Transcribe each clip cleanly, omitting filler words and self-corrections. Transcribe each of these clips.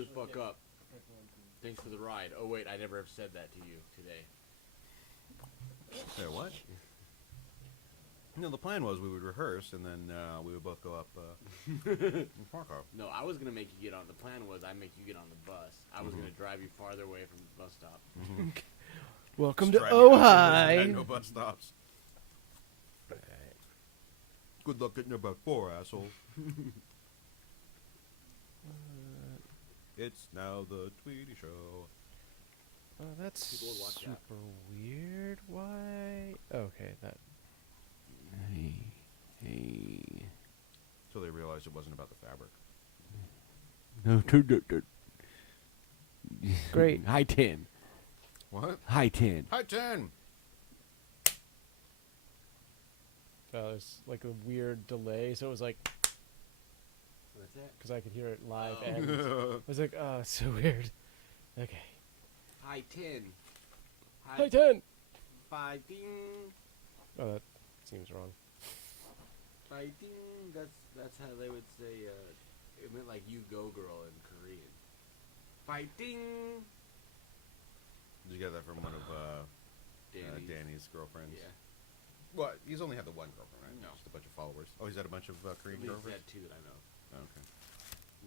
hurry the fuck up. Thanks for the ride. Oh wait, I never have said that to you today. Say what? No, the plan was we would rehearse and then we would both go up and park off. No, I was gonna make you get on. The plan was I make you get on the bus. I was gonna drive you farther away from the bus stop. Welcome Just to drive me out. Ojai. No bus stops. Good luck getting about 4, asshole. It's now the Tweedy show. Oh, that's People would watch that. super weird. Why? Okay, that. Hey. Until they realized it wasn't about the fabric. No, Great. High 10. What? High 10. Hi, 10! There's like a weird delay, so it was like, What's that? because I could hear it live, Oh. and I was like, oh, it's so weird. Okay. High 10. Hi, 10! Fighting. Oh, that seems wrong. Fighting. That's how they would say. It meant like you go girl in Korean. Fighting. Did you get that from one of Danny's. Danny's girlfriends? Yeah. What? He's only had the one girlfriend, right? No. Just a bunch of followers. Oh, he's had a bunch of Korean At least girlfriends? had two that I know. Oh, okay.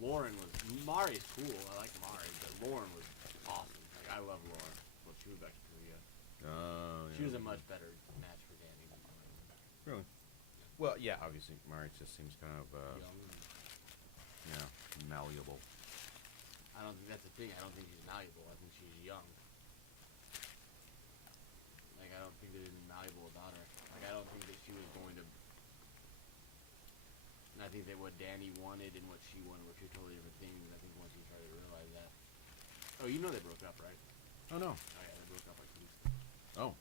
Lauren was Mari's cool. I like Mari, but Lauren was awesome. Like I love Lauren. Well, she moved back to Korea. Oh, yeah. She was a much better match for Danny than Mari. Really? Well, yeah, obviously, Mari just seems kind of, Young. malleable. I don't think that's the thing. I don't think she's malleable. I think she's young. Like I don't think there's anything malleable about her. Like I don't think that she was going to. And I think that what Danny wanted and what she wanted were two totally different things. I think once you started to realize that. Oh, you know they broke up, right? Oh, no. Oh yeah, they broke up like 2 weeks ago. Oh.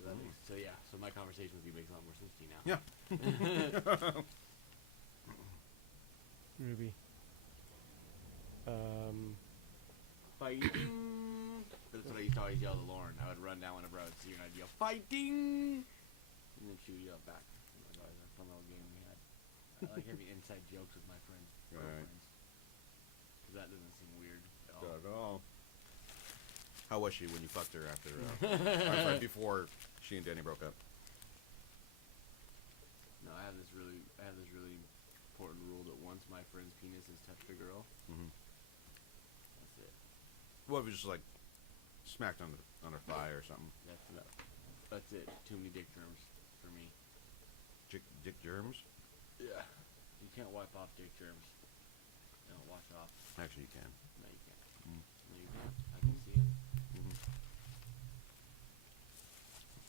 So that makes, so yeah. So my conversation with you makes a lot more sense to you now. Yeah. Ruby. Fighting. That's what I used to always yell to Lauren. I would run down whenever I would see her and I'd yell, fighting! And then she would yell back. That was a fun little game we had. I like having inside jokes with my friends. Right. Girlfriends. Because that doesn't seem weird at all. Not at all. How was she when you fucked her after, right before she and Danny broke up? No, I have this really important rule that once my friend's penis has touched a girl, that's it. What if it was just like smacked on her thigh or something? That's it. Too many dick germs for me. Dick germs? Yeah. You can't wipe off dick germs. They don't wash off. Actually, you can. No, you can't. No, you can't. I can see it.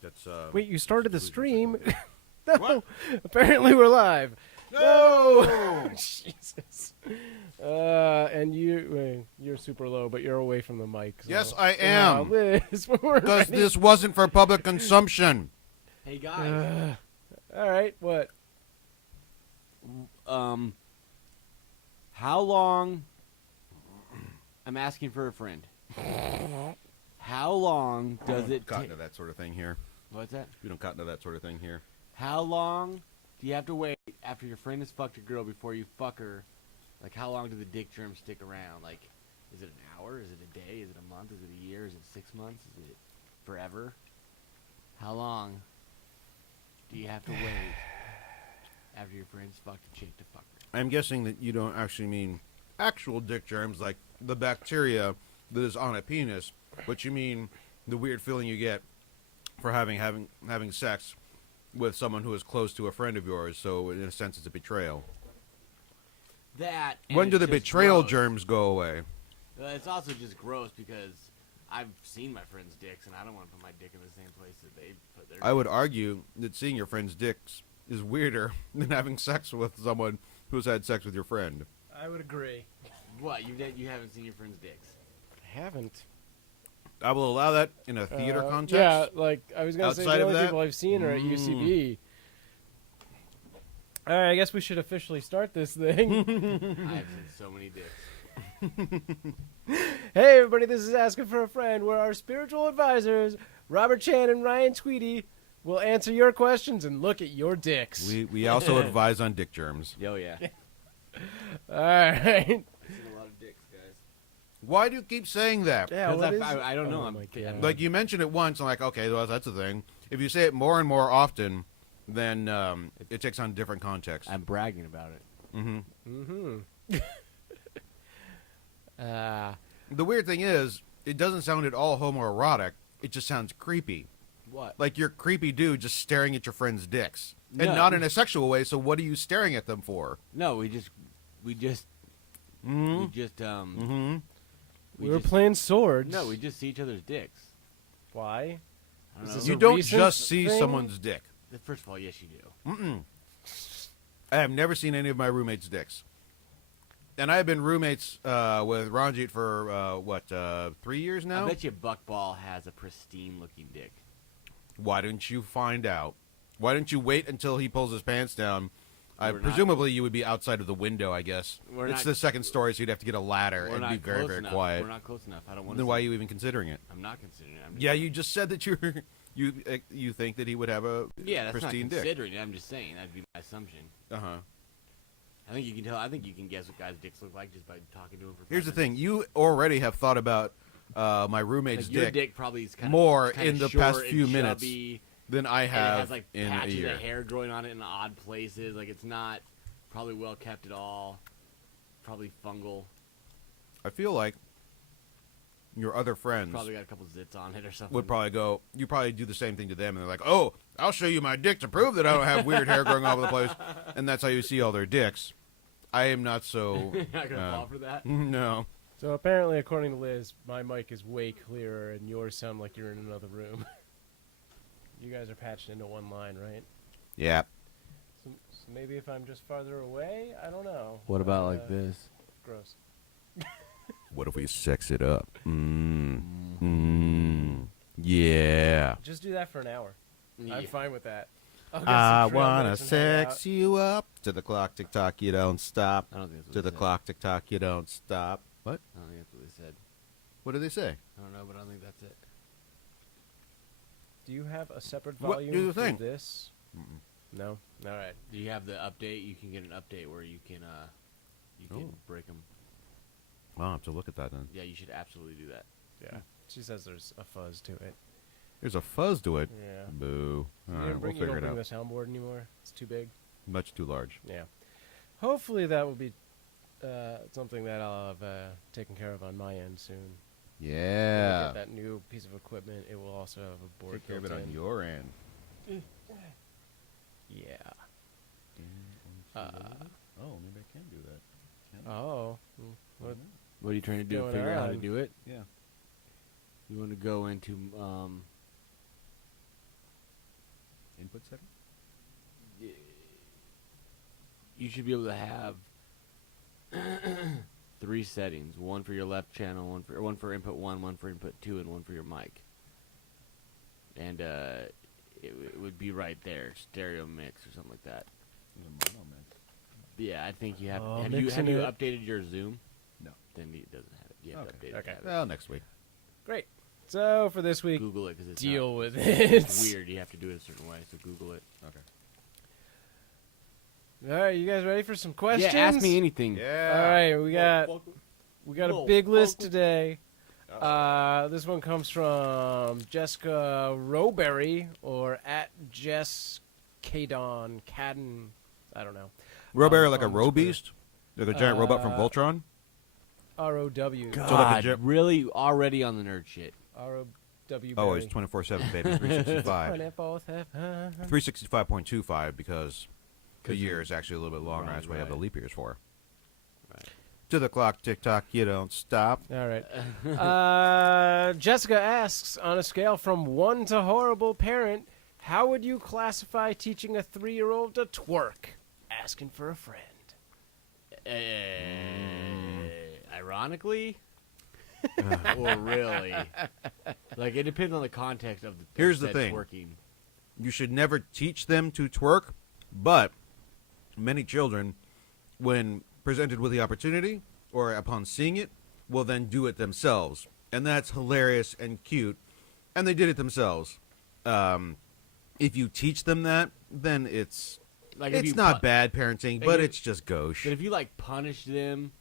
That's Wait, you started the Who's- stream? No, What? apparently we're live. No! Jesus. And you're super low, but you're away from the mic. So. Yes, I am. Liz, we're Because ready. this wasn't for public consumption. Hey guys. All right, what? How long? I'm asking for a friend. How long does it Got take? into that sort of thing here. What's that? We don't got into that sort of thing here. How long do you have to wait after your friend has fucked a girl before you fuck her? Like, how long do the dick germs stick around? Like, is it an hour? Is it a day? Is it a month? Is it a year? Is it 6 months? Is it forever? How long do you have to wait after your friend's fucked a chick to fuck her? I'm guessing that you don't actually mean actual dick germs like the bacteria that is on a penis, but you mean the weird feeling you get for having sex with someone who is close to a friend of yours, so in a sense it's a betrayal. That. When and do it's the just betrayal gross. germs go away? It's also just gross because I've seen my friends' dicks, and I don't want to put my dick in the same place that they put their. I would argue that seeing your friend's dicks is weirder than having sex with someone who's had sex with your friend. I would agree. What you haven't seen your friends' dicks? I haven't. I will allow that in a theater context. Yeah, like I was gonna say, Outside the of only that? people I've seen are at UCB. All right, I guess we should officially start this thing. I've seen so many dicks. Hey, everybody, this is Asking for a Friend, where our spiritual advisors, Robert Chan and Ryan Tweedy, will answer your questions and look at your dicks. We also advise on dick germs. Yo, yeah. All right. I've seen a lot of dicks, guys. Why do you keep saying that? Yeah, 'Cause what is I don't know. Oh I'm my thinking- God. Like, you mentioned it once, I'm like, okay, well, that's a thing. If you say it more and more often, then it takes on different context. I'm bragging about it. Mm-hmm. The weird thing is, it doesn't sound at all homoerotic. It just sounds creepy. What? Like you're a creepy dude just staring at your friends' dicks. And No. not in a sexual way, so what are you staring at them for? No, we just Mm-hmm. we we were just- playing swords. No, we just see each other's dicks. Why? I don't Is know. this You a don't recent just see thing? someone's dick. First of all, yes, you do. Mm-mm. I have never seen any of my roommates' dicks. And I have been roommates with Ranjit for, 3 years now? I bet you Buckball has a pristine-looking dick. Why didn't you find out? Why didn't you wait until he pulls his pants down? We're not- Presumably you would be outside of the window, I guess. We're It's not- the second story, so you'd have to get a ladder We're and not be very, close very enough. quiet. We're not close enough. I don't want to. Then why are you even considering it? I'm not considering it. I'm just Yeah, saying. you just said that you think that he would have a Yeah, that's pristine not dick. considering it. I'm just saying that'd be my assumption. Uh-huh. I think you can tell. I think you can guess what guys' dicks look like just by talking to them for. Here's the 5 thing. minutes. You already have thought about my roommate's Like, your dick dick probably is kind more of in the short past and few minutes chubby, than I and have it has like in a patches year. of hair growing on it in odd places. Like it's not probably well kept at all. Probably fungal. I feel like your other friends Probably got a couple zits on it or something. would probably go, you probably do the same thing to them, and they're like, oh, I'll show you my dick to prove that I don't have weird hair growing all over the place. And that's how you see all their dicks. I am not so... You're not gonna fall for that. No. So apparently, according to Liz, my mic is way clearer, and yours sound like you're in another room. You guys are patched into one line, right? Yeah. So maybe if I'm just farther away, I don't know. What about like this? Gross. What if we sex it up? Yeah. Just do that for an hour. Yeah. I'm fine with that. I'll get I some trail wanna mix and hang sex you up. To the clock, tick tock, you don't stop. I don't think that's what To they the said. clock, tick tock, you don't stop. What? I don't think that's what they said. What did they say? I don't know, but I don't think that's it. Do you have a separate What- volume do the for thing. this? No. All right. Do you have the update? You can get an update where you can Oh. break them. I'll have to look at that then. Yeah, you should absolutely do that. Yeah. She says there's a fuzz to it. There's a fuzz to it. Yeah. Boo. All You right, don't we'll bring, you figure don't it bring out. the soundboard anymore. It's too big. Much too large. Yeah. Hopefully that will be something that I'll have taken care of on my end soon. When I Yeah. get that new piece of equipment, it will also have a board Take care of it built on in. your end. Yeah. Oh, maybe I can do that. Oh. What? What are you trying to do? Going Figure out how to on. do it? Yeah. You want to go into Input setting? you should be able to have 3 settings: one for your left channel, one for input 1, one for input 2, and one for your mic. And it would be right there, stereo mix or something like that. Yeah, I think you have. Oh, have you mixing it. updated your Zoom? No. Then it doesn't have it. You have to update it. Okay. to have it. Well, next week. Great. So for this week, Google it because it's deal not, with It's it. weird. You have to do it a certain way. So Google it. Okay. All right, you guys ready for some questions? Yeah, ask me anything. Yeah. All right, we got a Whoa, big list fuck. today. This one comes from Jessica Rowberry or at Jess Cadon. I don't know. Rowberry like a on row Twitter. beast? Like a giant robot from Voltron? ROW. God, So like a really already on the nerd shit. ROW. Oh, it's 24/7, baby. 365. 365. 365.25 because the year is actually a little bit longer. Right, That's what we have the right. leap years for. Right. To the clock, tick tock, you don't stop. All right. Jessica asks, on a scale from 1 to horrible parent, how would you classify teaching a 3-year-old to twerk? Asking for a friend. Ironically, or really, like it depends on the context of the. Here's the said thing. Twerking. You should never teach them to twerk, but many children, when presented with the opportunity or upon seeing it, will then do it themselves. And that's hilarious and cute. And they did it themselves. If you teach them that, then it's Like if it's you not pu- bad parenting, like but if- it's just gauche. But if you like punish them,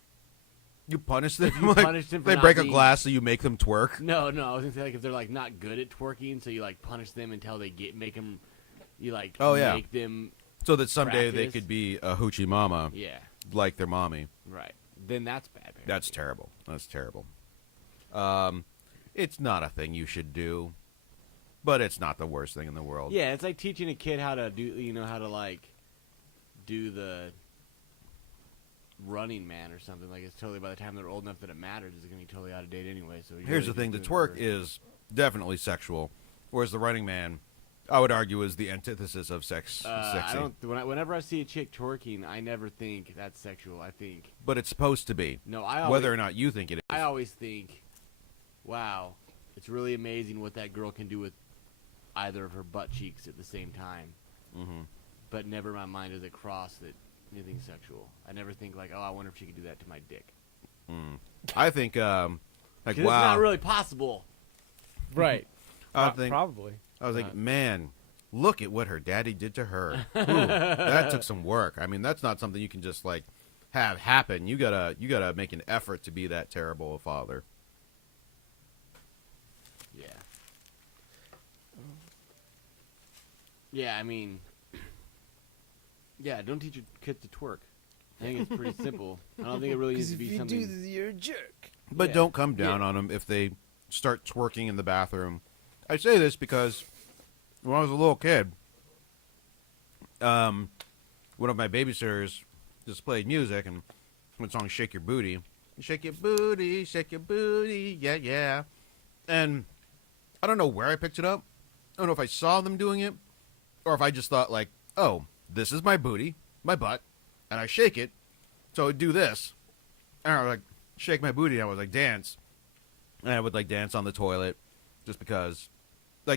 You punish them? You Like, punish them for they not break a being- glass, so you make them twerk? No, I was gonna say like if they're like not good at twerking, so you like punish them until they make them. You like make them. So that someday they practice. could be a hoochie mama, Yeah. like their mommy. Right. Then that's bad parenting. That's terrible. That's terrible. It's not a thing you should do, but it's not the worst thing in the world. Yeah, it's like teaching a kid how to do, how to like do the Running Man or something. Like it's totally by the time they're old enough that it matters, it's gonna be totally out of date anyway. So Here's the thing: the twerk is definitely sexual, whereas the Running Man, I would argue, is the antithesis of sexy. I don't. Whenever I see a chick twerking, I never think that's sexual. I think But it's supposed to be. no. I always, Whether or not you think it is. I always think, wow, it's really amazing what that girl can do with either of her butt cheeks at the same time. Mm-hmm. But never in my mind does it cross that anything sexual. I never think like, oh, I wonder if she could do that to my dick. I think, like, 'Cause wow. it's not really possible. Right. I think Probably. I was like, man, look at what her daddy did to her. Ooh, that took some work. I mean, that's not something you can just like have happen. You gotta make an effort to be that terrible a father. Yeah. Yeah, I mean, yeah, don't teach your kids to twerk. I think it's pretty simple. I don't think it really needs to be something. you're a jerk. But Yeah. don't come down Yeah. on them if they start twerking in the bathroom. I say this because when I was a little kid, one of my babysitters just played music and one song "Shake Your Booty," shake your booty, yeah, yeah. And I don't know where I picked it up. I don't know if I saw them doing it or if I just thought like, oh, this is my booty, my butt, and I shake it, so I would do this. And I would like shake my booty and I would like dance. And I would like dance on the toilet just because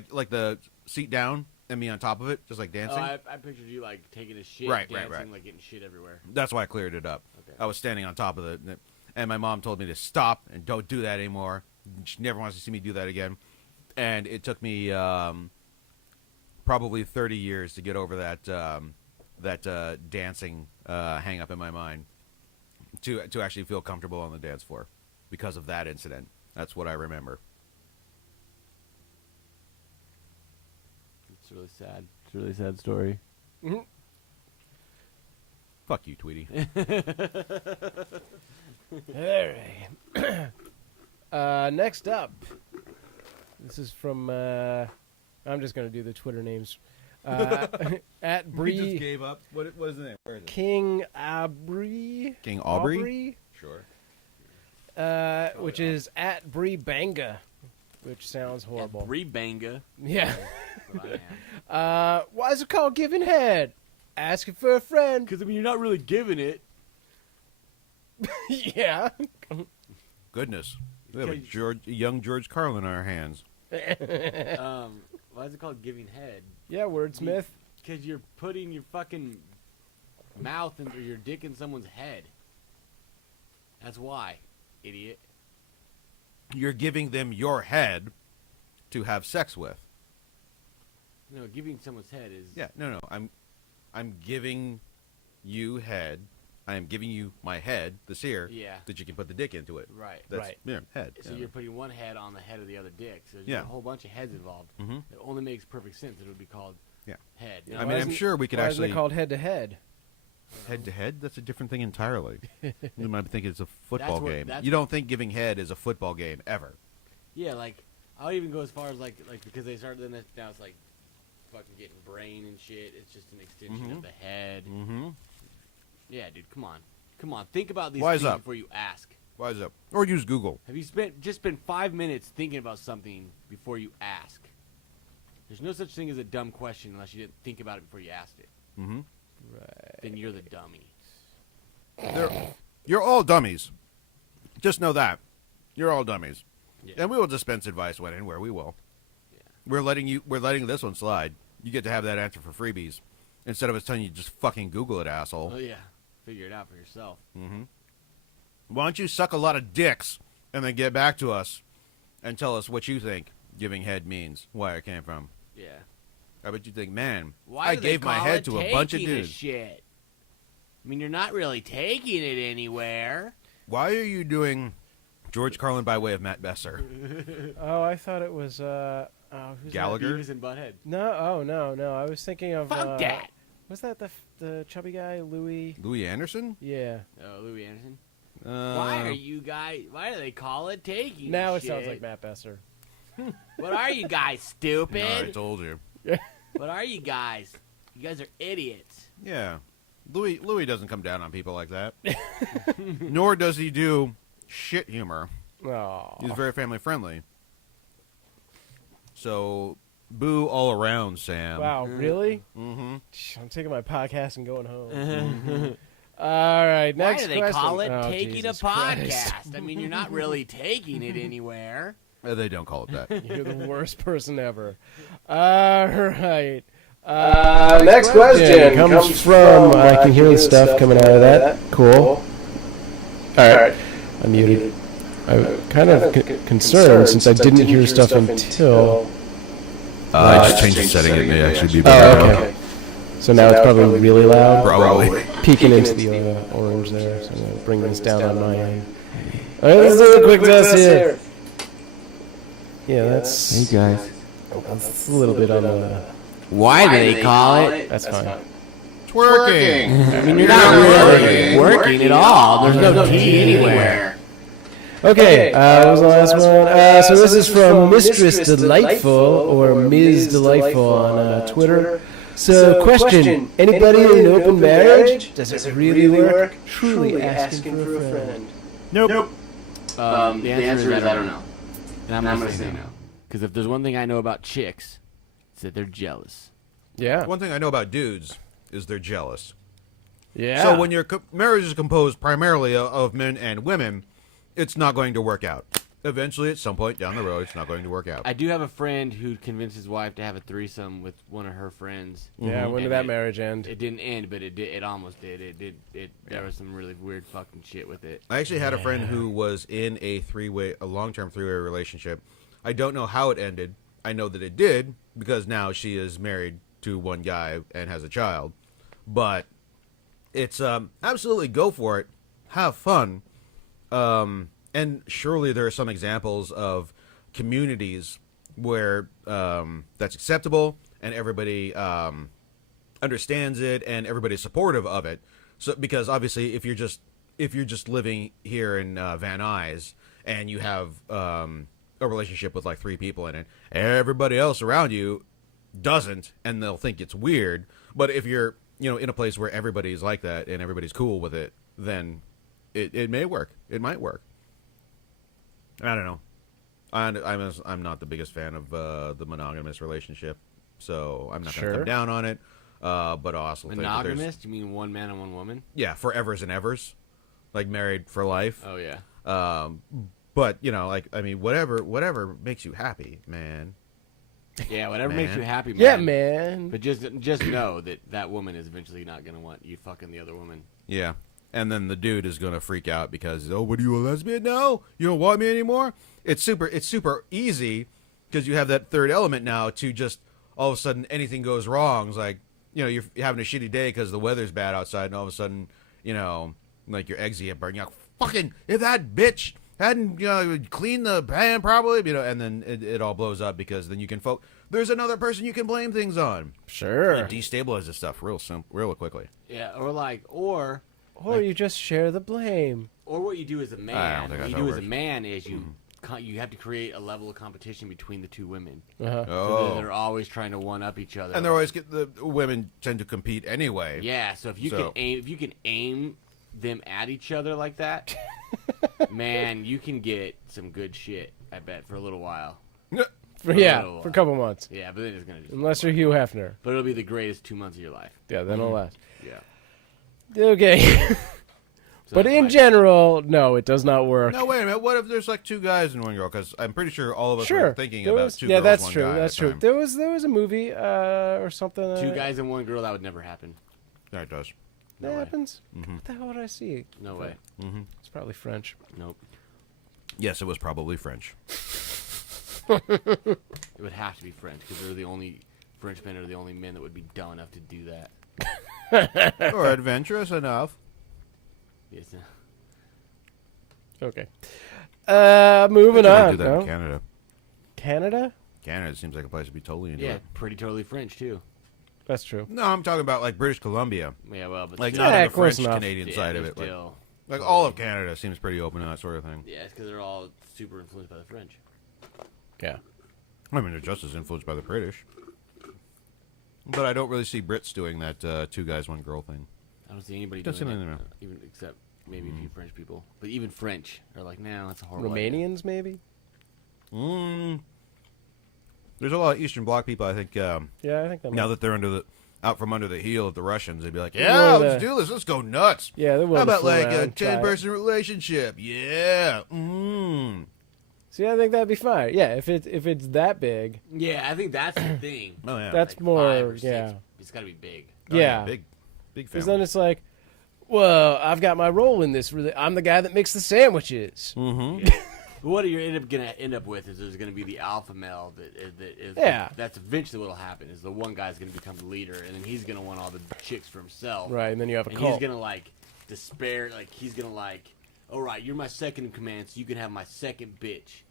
like the seat down and me on top of it, just like Oh, dancing. I pictured you like taking a shit, Right, dancing, right. like getting shit everywhere. That's why I cleared it up. Okay. I was standing on top of it, and my mom told me to stop and don't do that anymore. She never wants to see me do that again. And it took me probably 30 years to get over that dancing hang up in my mind to actually feel comfortable on the dance floor because of that incident. That's what I remember. It's really sad. It's a really sad story. Fuck you, Tweedy. All right. Next up, this is from. I'm just gonna do the Twitter names. At Bree gave up. What is the name? Where is it? King Aubrey. King Aubrey? Sure. Which is at Bree Banga, which sounds horrible. Rebanga. Yeah. That's what I am. Why is it called giving head? Asking for a friend. Because I mean, you're not really giving it. Yeah. Goodness. We have a Because- young George Carlin on our hands. Why is it called giving head? Yeah, wordsmith. Because you're putting your fucking mouth or your dick in someone's head. That's why, idiot. You're giving them your head to have sex with. No, giving someone's head is. Yeah, no. I'm giving you head. I am giving you my head, the sear, Yeah. that you can put the dick into it. Right. That's, Right. Yeah, head. So yeah. you're putting one head on the head of the other dick. So there's Yeah. a whole bunch of heads involved. Mhm. It only makes perfect sense that it would be called Yeah. head. I mean, I'm sure we could why actually isn't it called head to head? head to head. That's a different thing entirely. You might think it's a football what- game. that's You don't think giving head is a football game ever. Yeah, like I'll even go as far as like because they started then now it's like fucking getting brain and shit. It's just an extension Mhm. of the head. Mm-hmm. Yeah, dude, come on. Think about these Wise things up. before you ask. Wise up. Or use Google. Have you spent 5 minutes thinking about something before you ask? There's no such thing as a dumb question unless you didn't think about it before you asked it. Mm-hmm. Right. Then you're the dummy. You're all dummies. Just know that. You're all dummies. Yeah. And we will dispense advice when and where we will. Yeah. We're letting this one slide. You get to have that answer for freebies. Instead of us telling you just fucking Google it, asshole. Oh yeah, figure it out for yourself. Mm-hmm. Why don't you suck a lot of dicks and then get back to us and tell us what you think giving head means, where it came from. Yeah. I bet you think, man, Why I do they gave my call head it to a bunch of taking dudes. Shit. I mean, you're not really taking it anywhere. Why are you doing George Carlin by way of Matt Besser? Oh, I thought it was who's Gallagher? Beavis and Butthead. That? No, no. I was thinking of Fuck that. Was that the chubby guy, Louis? Louis Anderson? Yeah. Oh, Louis Anderson. Why do they call it taking? Now it shit? sounds like Matt Besser. What are you guys, stupid? No, I told you. What are you guys? You guys are idiots. Yeah. Louis doesn't come down on people like that. Nor does he do shit humor. Oh. He's very family friendly. So, boo all around, Sam. Wow, really? Mm-hmm. I'm taking my podcast and going home. All right, next Why do they question. call it Oh, taking Jesus a podcast? Christ. I mean, you're not really taking it anywhere. They don't call it that. You're the worst person ever. All right. Next question comes from. I can hear the stuff coming out of that. Cool. All right. I'm muted. I'm kind of concerned since I didn't hear stuff until. I just changed the setting. It may actually be better. Oh, okay. So now it's probably really loud. Probably. Peeking into the orange there. So I'm going to bring this down on my end. All right, let's do a quick test here. Yeah, that's. Hey guys. That's a little bit on the. Why do they call it? That's fine. Twerking. I mean, you're not really working at all. There's no T anywhere. Okay, what was the last one? So this is from Mistress Delightful or Ms. Delightful on Twitter. So, question, anybody in an open marriage? Does it really work? Truly asking for a friend. Nope. The answer is I don't know. And I'm going to say no. Because if there's one thing I know about chicks, it's that they're jealous. Yeah. One thing I know about dudes is they're jealous. Yeah. So when your marriage is composed primarily of men and women, it's not going to work out. Eventually, at some point down the road, it's not going to work out. I do have a friend who convinced his wife to have a threesome with one of her friends. Yeah, when did that marriage end? It didn't end, but it did. It almost did. There was some really weird fucking shit with it. I actually had a friend who was in a long-term three-way relationship. I don't know how it ended. I know that it did because now she is married to one guy and has a child. But it's absolutely go for it, have fun. And surely there are some examples of communities where that's acceptable and everybody understands it and everybody's supportive of it. So because obviously if you're just living here in Van Nuys and you have a relationship with like 3 people in it, everybody else around you doesn't, and they'll think it's weird. But if you're in a place where everybody's like that and everybody's cool with it, then it may work. It might work. I don't know. I'm not the biggest fan of the monogamous relationship, so I'm not going to come down on it. But I also monogamous? Do you mean one man and one woman? Yeah, forevers and evers, like married for life. Oh yeah. But whatever makes you happy, man. Yeah, whatever makes you happy, man. Yeah, man. But just know that woman is eventually not going to want you fucking the other woman. Yeah. And then the dude is going to freak out because, oh, what are you, a lesbian now? You don't want me anymore? It's super easy because you have that third element now to just all of a sudden anything goes wrong. It's like, you're having a shitty day because the weather's bad outside, and all of a sudden, like your eggs get burned. You're like, fucking, if that bitch hadn't cleaned the pan properly, and then it all blows up because then you can there's another person you can blame things on. Sure. It destabilizes stuff real quickly. Yeah, or you just share the blame. Or what you do as a I man, don't think what that's you how do it as a works. man is you have to create a level of competition between the 2 women. Uh-huh. Oh. So they're always trying to one up each other. And they're always the women tend to compete anyway. Yeah, so if you can aim them at each other like that, man, you can get some good shit. I bet for a little while. For a couple months. Yeah, but then it's gonna just Unless you're Hugh Hefner. But it'll be the greatest 2 months of your life. Yeah, then it'll last. Yeah. Okay. So But in general, no, it does not work. No, wait a minute. What if there's like 2 guys and 1 girl? Because I'm pretty sure all of us Sure. were thinking There about was- 2 yeah, girls, that's 1 true. guy That's at true. the time. There was a movie or something. 2 guys and 1 girl, that would never happen. Yeah, it does. No That way. happens. Mm-hmm. What the hell would I see? No way. Mm-hmm. It's probably French. Nope. Yes, it was probably French. It would have to be French because they're the only Frenchmen are the only men that would be dumb enough to do that. Or adventurous enough. Yes. Okay. Moving They on. do that No? in Canada. Canada? Canada seems like a place to be totally into Yeah, it. pretty totally French too. That's true. No, I'm talking about like British Columbia. Yeah, well, but Like still, not Yeah, on the close French enough. Canadian yeah, side of they're it. Like, still, like all of Canada seems pretty open to that sort of thing. yeah, it's because they're all super influenced by the French. Yeah. I mean, they're just as influenced by the British. But I don't really see Brits doing that two guys, one girl thing. I don't see anybody Don't doing see that, anything, even except maybe a few French people. But even French are like, nah, that's a horrible idea. Romanians, maybe? There's a lot of Eastern Bloc people, I think, Yeah, I think that now might. that they're out from under the heel of the Russians, they'd be like, They're yeah, willing let's to- do this. Let's go nuts. Yeah, they're willing How to about fool like a around, try it. 10-person relationship? Yeah. See, I think that'd be fine. Yeah, if it's that big, Yeah, I think that's the thing. Oh, yeah. that's Like more, 5 or 6, yeah. It's got to be big. Oh, yeah. Big Because family. then it's like, well, I've got my role in this. I'm the guy that makes the sandwiches. Mm-hmm. Yeah. What you're gonna end up with is there's gonna be the alpha male that is Yeah. that's eventually what'll happen is the one guy's gonna become the leader and then he's gonna want all the chicks for himself. Right, and then you have a And cult. he's gonna like despair, like he's gonna like, all right, you're my second in command, so you can have my second bitch.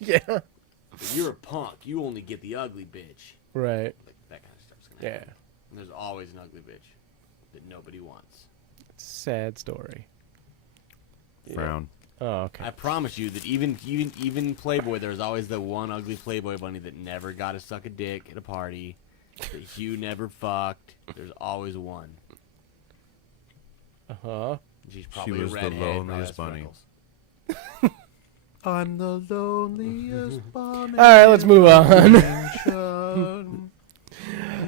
Yeah. But you're a punk. You only get the ugly bitch. Right. Like that kind of stuff's gonna Yeah. happen. And there's always an ugly bitch that nobody wants. Sad story. Frown. Oh, okay. I promise you that even Playboy, there's always the one ugly Playboy bunny that never got to suck a dick at a party, that Hugh never fucked. There's always one. Uh-huh. She's probably was a the redhead. probably loneliest has bunny. freckles. I'm the loneliest bunny. All right, let's move on.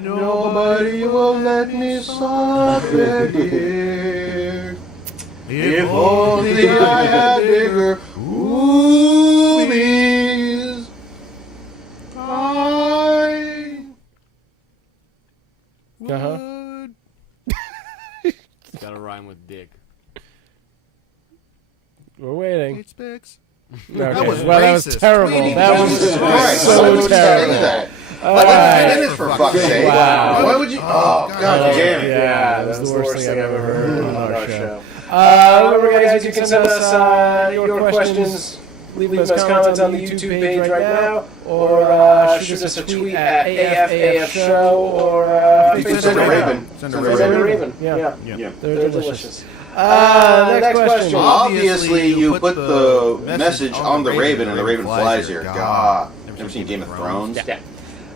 Nobody will let me suck their dick. If only I had bigger boobies, I Uh-huh. would. It's gotta rhyme with dick. We're waiting. Hate specs. Okay. was Well, that was racist. terrible. Tweedy, That was Jesus so Christ. Why would you say terrible. that? All Let right. us finish for fuck's sake. Wow. Why would you? Oh, God damn it. Yeah, that was the worst thing I've ever heard on our show. Remember, guys, you can send us your questions. Leave us comments on the YouTube page right now, or shoot us a tweet at AFAF Show, or Send a raven. Send a Send raven. a raven. Yeah, Yeah. they're delicious. Next question. Obviously, you put the message on the raven, and the raven flies here. God. Never seen Game of Thrones? Yeah.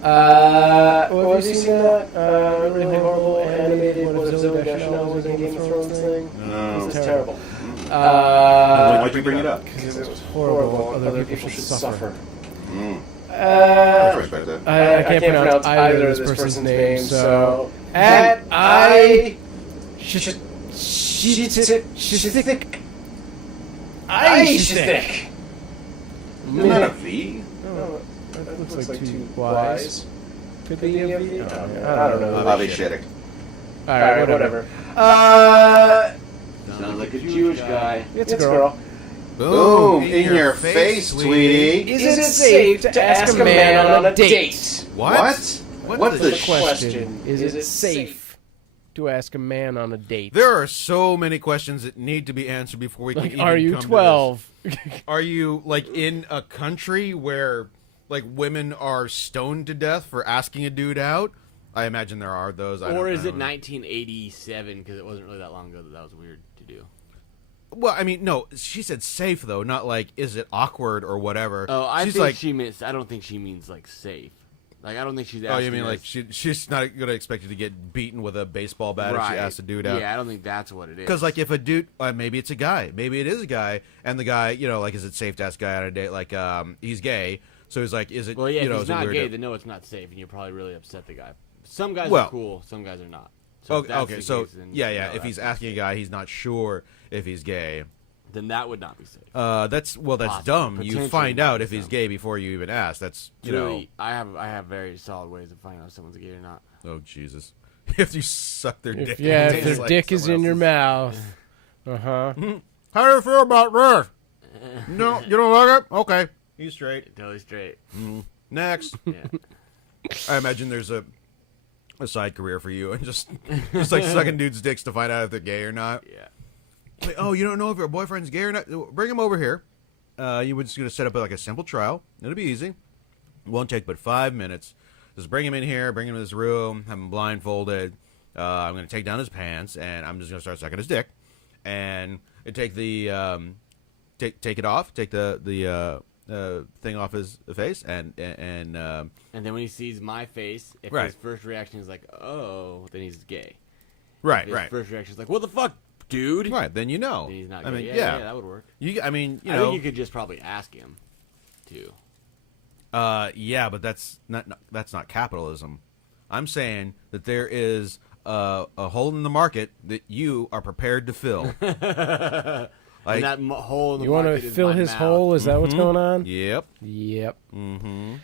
Have you seen that really horrible animated what Zoe Deschanel was in Game of Thrones thing? No. It's terrible. Why'd you bring it up? Because it was horrible. Other people should suffer. I respect that. I can't pronounce either of this person's name, so at I shithik. Isn't that a V? No, that looks like two Y's. Could be a V. I don't know. Bobby Shittick. Alright, whatever. Sounds like a Jewish guy. It's a girl. Boom! In your face, Tweedy. Is it safe to ask a man on a date? What? What the The question is it safe to ask a man on a date? There are so many questions that need to be answered before we can Like, even are you come to 12? this. Are you like in a country where like women are stoned to death for asking a dude out? I imagine there are those. Or is it 1987? Because it wasn't really that long ago that was weird to do. Well, I mean, no. She said safe though, not like is it awkward or whatever. Oh, I She's think like, she means. I don't think she means like safe. Like I don't think she's. oh, Asking you mean us- like she's not gonna expect you to get beaten with a baseball bat if she asks a dude out? Yeah, I don't think that's what it is. Because like if a dude, maybe it's a guy, maybe it is a guy, and the guy, you know, like is it safe to ask a guy on a date? Like he's gay, so he's like, is it? Well, yeah, you know, if is he's it not weird gay, to- then no, it's not safe, and you're probably really upset the guy. Some guys Well- are cool, some guys are not. So if Okay, that's okay, the so case, then yeah, no, if he's that's not asking a safe. guy, he's not sure if he's gay. Then that would not be safe. That's Possibly. dumb. You Potentially find out if dumb. he's gay before you even ask. That's you Really, I have very solid ways of finding out if someone's gay or not. know. Oh Jesus! If you suck their dick, If it tastes their like dick is someone in your else's. mouth. Uh-huh. How do you feel about this? No, you don't like it? Okay, he's straight. Totally straight. Next. Yeah. I imagine there's a side career for you and just like sucking dudes' dicks to find out if they're gay or not. Yeah. Like, oh, you don't know if your boyfriend's gay or not? Bring him over here. You were just going to set up like a simple trial. It'll be easy. It won't take but 5 minutes. Just bring him in here, bring him to this room, have him blindfolded. I'm going to take down his pants, and I'm just going to start sucking his dick. And take the take it off, take the thing off his face, and then when he sees my face, if right. his first reaction is like, "Oh," then he's gay. Right, if right. His first reaction is like, "What the fuck, dude?" Right, then you know. Then he's not gay. I mean, yeah, that would work. I mean, you I know, think you could just probably ask him, too. Yeah, but that's not capitalism. I'm saying that there is a hole in the market that you are prepared to fill. Like, that hole in the you market want to fill his mouth. hole? Is that what's going on? Yep. Yep. Mm-hmm.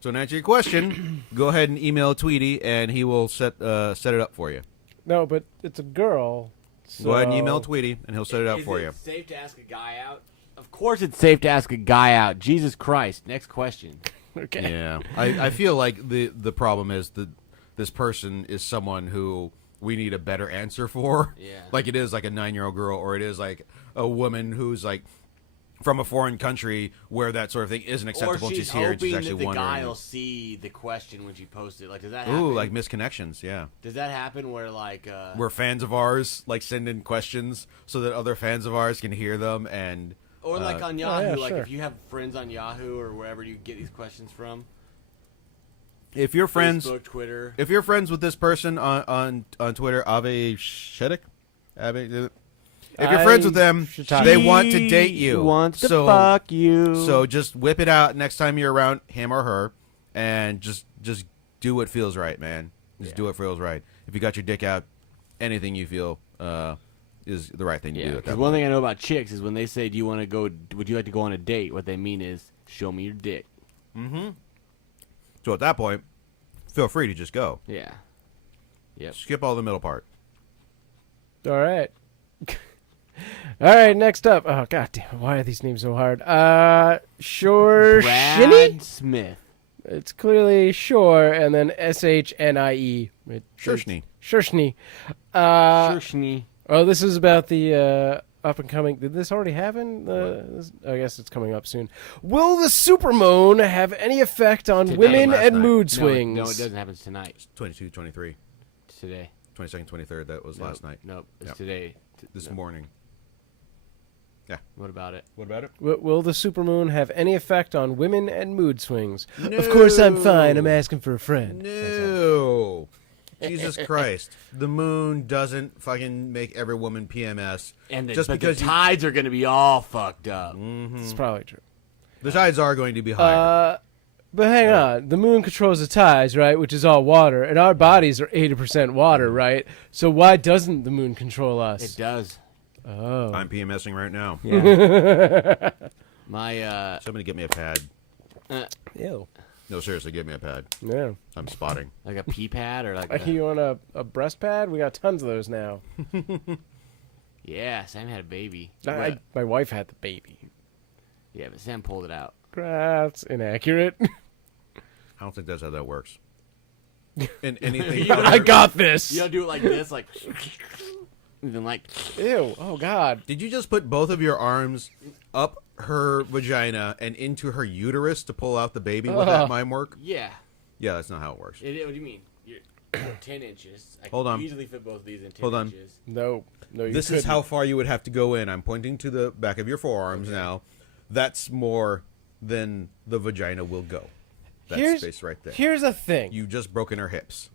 So to answer your question, go ahead and email Tweedy, and he will set it up for you. No, but it's a girl. So... Go ahead and email Tweedy, and he'll set it up for you. Is it safe to ask a guy out? Of course it's safe to ask a guy out. Jesus Christ. Next question. Okay. Yeah. I feel like the problem is that this person is someone who we need a better answer for. Yeah. Like it is like a 9-year-old girl, or it is like a woman who's like from a foreign country where that sort of thing isn't acceptable. Or she's here and she's actually that the wondering. guy will see the question when she posts it. Like, does that happen? Ooh, like misconnections, yeah. Does that happen where, like... where fans of ours, like, send in questions so that other fans of ours can hear them and... Or, like, on Yahoo, yeah, like, sure. if you have friends on Yahoo or wherever you get these questions from... If you're friends... Facebook, Twitter... If you're friends with this person on Twitter, Ave Shedek? If you're friends with them, they want to date you. She wants to fuck you. So just whip it out next time you're around him or her, and just do what feels right, man. Just do what feels right. If you got your dick out, anything you feel is the right thing to do. Because one thing I know about chicks is when they say, "Do you want to go? Would you like to go on a date?" What they mean is, "Show me your dick." Mm-hmm. So at that point, feel free to just go. Yeah. Yep. Skip all the middle part. All right. All right, next up. Oh, god damn, why are these names so hard? Shorshini? Brad Smith. It's clearly Shore and then S-H-N-I-E. Shorshini. Shorshini. Shorshini. Oh, this is about the up-and-coming... Did this already happen? I guess it's coming up soon. Will the supermoon have any effect on Today. women Last and night. mood swings? No, it doesn't happen tonight. 22, 23, Today. 22nd, 23rd. That was last night. Nope, it's Yep. today. This morning. Yeah. What about it? What about it? Will the supermoon have any effect on women and mood swings? No. Of course I'm fine. I'm asking for a friend. No. Jesus Christ. The moon doesn't fucking make every woman PMS. And just but because the tides are going to be all fucked up. It's probably true. The tides are going to be higher. But hang on. The moon controls the tides, right? Which is all water. And our bodies are 80% water, right? So why doesn't the moon control us? It does. Oh. I'm PMSing right now. Yeah. My, Somebody get me a pad. Ew. No, seriously, get me a pad. Yeah. I'm spotting. like a pee pad or like Like you want a breast pad? We got tons of those now. Yeah, Sam had a baby. My wife had the baby. Yeah, but Sam pulled it out. That's inaccurate. I don't think that's how that works. In anything. I got this. You don't do it like this, like... Even like... Ew. Oh, God. Did you just put both of your arms up her vagina and into her uterus to pull out the baby? Would that might work? Yeah. Yeah, that's not how it works. What do you mean? You're 10 inches. I Hold can on. easily fit both of these in 10 Hold on. inches. No, you This is couldn't. how far you would have to go in. I'm pointing to the back of your forearms now. That's more than the vagina will go. That space right there. Here's a thing. You just broken her hips.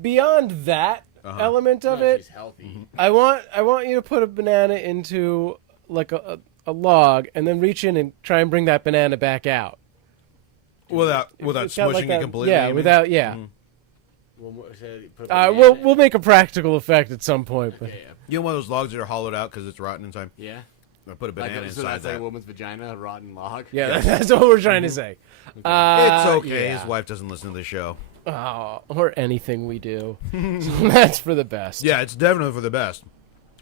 Beyond that element of it, She's healthy. I want you to put a banana into like a log and then reach in and try and bring that banana back out. Without It's got smushing it completely. Yeah, you mean? without We'll make a practical effect at some point. But Yeah. You know one of those logs that are hollowed out because it's rotten inside? Yeah. I put a banana So inside that's that. like a woman's vagina, a rotten log? yeah, that's what we're trying to say. It's okay. yeah. His wife doesn't listen to the show. Oh, or anything we do. So that's for the best. Yeah, it's definitely for the best.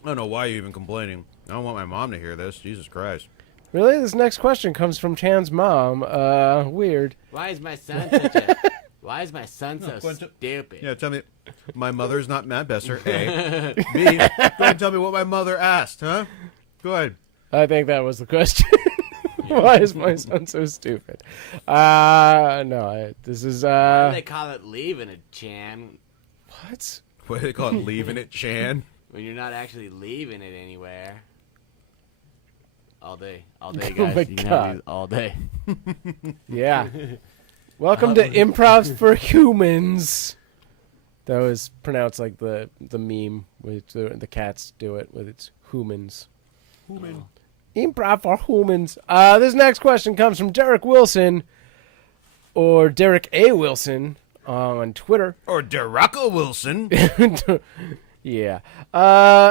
I don't know why you're even complaining. I don't want my mom to hear this. Jesus Christ. Really? This next question comes from Chan's mom. Weird. Why Why is my son so stupid? Yeah, tell me. My mother's not Matt Besser, A. B. Go ahead and tell me what my mother asked, huh? Go ahead. I think that was the question. Why is my son so stupid? No, this is, Why do they call it leaving it, Chan? What? What do they call it? Leaving it, Chan? When you're not actually leaving it anywhere. All day, Oh guys. my You can have God. these all day. Yeah. Welcome to Improvs for Humans. That was pronounced like the meme with the cats do it with its humans. Human. Improv for humans. This next question comes from Derek Wilson, or Derek A. Wilson on Twitter. Or Deraco Wilson. Yeah.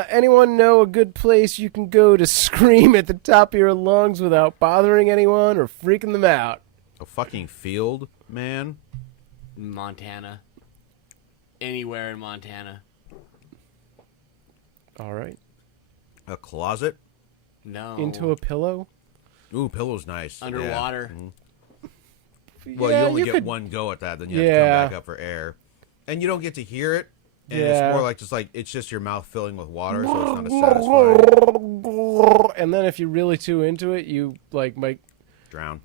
Anyone know a good place you can go to scream at the top of your lungs without bothering anyone or freaking them out? A fucking field, man. Montana. Anywhere in Montana. All right. A closet. No. Into a pillow? Ooh, pillow's nice. Underwater. Yeah. Well, Yeah, you only you get could- one go at that, then you have to come back up for air. And you don't get to hear it. And Yeah. it's more like it's just your mouth filling with water, so it's not as satisfying. And then if you're really too into it, you might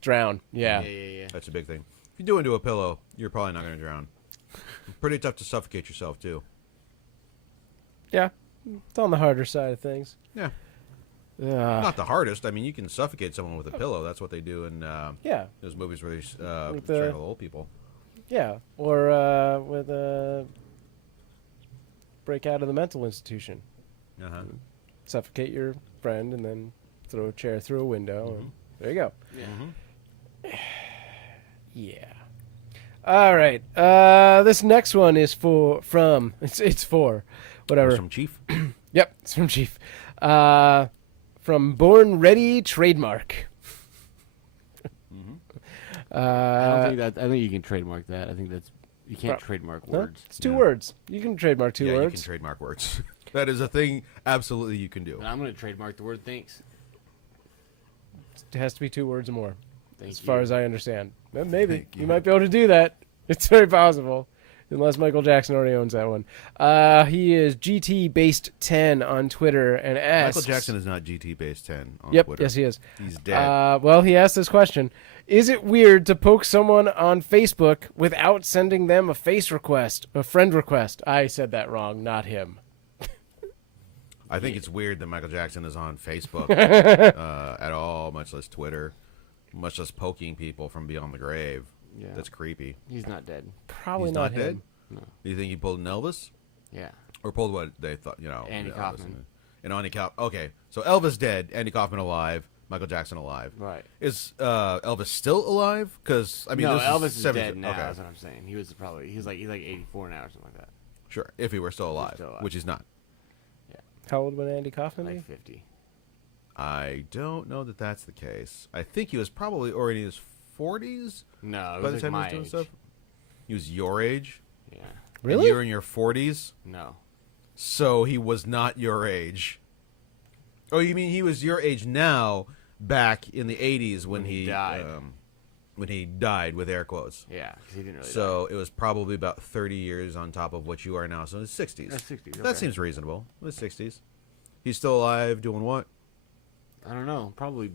Drown. Yeah. Yeah. That's a big thing. If you do into a pillow, you're probably not going to drown. Pretty tough to suffocate yourself, too. Yeah. It's on the harder side of things. Yeah. Not the hardest. I mean, you can suffocate someone with a pillow. That's what they do in Yeah. those movies where they With strangle old people. Yeah. Or with break out of the mental institution. Uh-huh. Suffocate your friend and then throw a chair through a window. And there you go. Yeah. Yeah. All right. This next one is from whatever. Some chief. Yep, it's from Chief. From Born Ready Trademark. I think you can trademark that. I think that's you can't Pro- trademark Huh? words. It's two words. You can trademark two Yeah, words. you can trademark words. That is a thing absolutely you can do. And I'm going to trademark the word thanks. It has to be two words or more, Thank as you. far as I understand. Maybe Thank you you. might be able to do that. It's very possible, unless Michael Jackson already owns that one. He is GT based 10 on Twitter and asks. Michael Jackson is not GT base 10 on Yep. Twitter. Yes, he is. He's dead. Well, he asked this question: is it weird to poke someone on Facebook without sending them a friend request? I said that wrong, not him. I think it's weird that Michael Jackson is on Facebook at all, much less Twitter, much less poking people from beyond the grave. Yeah. That's creepy. He's not dead. Probably He's not not dead? him. No. Do you think he pulled an Elvis? Yeah. Or pulled what they thought, Andy Elvis Kaufman. And Andy Kaufman. Okay, so Elvis dead, Andy Kaufman alive, Michael Jackson alive. Right. Is Elvis still alive? Because, I mean, No, this Elvis is 70s. dead now. Okay, That's what I'm saying. He's like 84 now or something like that. sure, if he were still alive, still alive. which he's not. How old would Andy Kaufman be? Like 50. I don't know that that's the case. I think he was probably already in his 40s No, it by was the like time he my was doing age. stuff. He was your age? Yeah. Really? And you're in your 40s? No. So he was not your age. Oh, you mean he was your age now, back in the 80s when he died. When he died, with air quotes. Yeah, because he didn't really. So it was probably about 30 years on top of what you are now. So in his 60s. 60s. That okay. seems reasonable. In his 60s. He's still alive, doing what? I don't know. Probably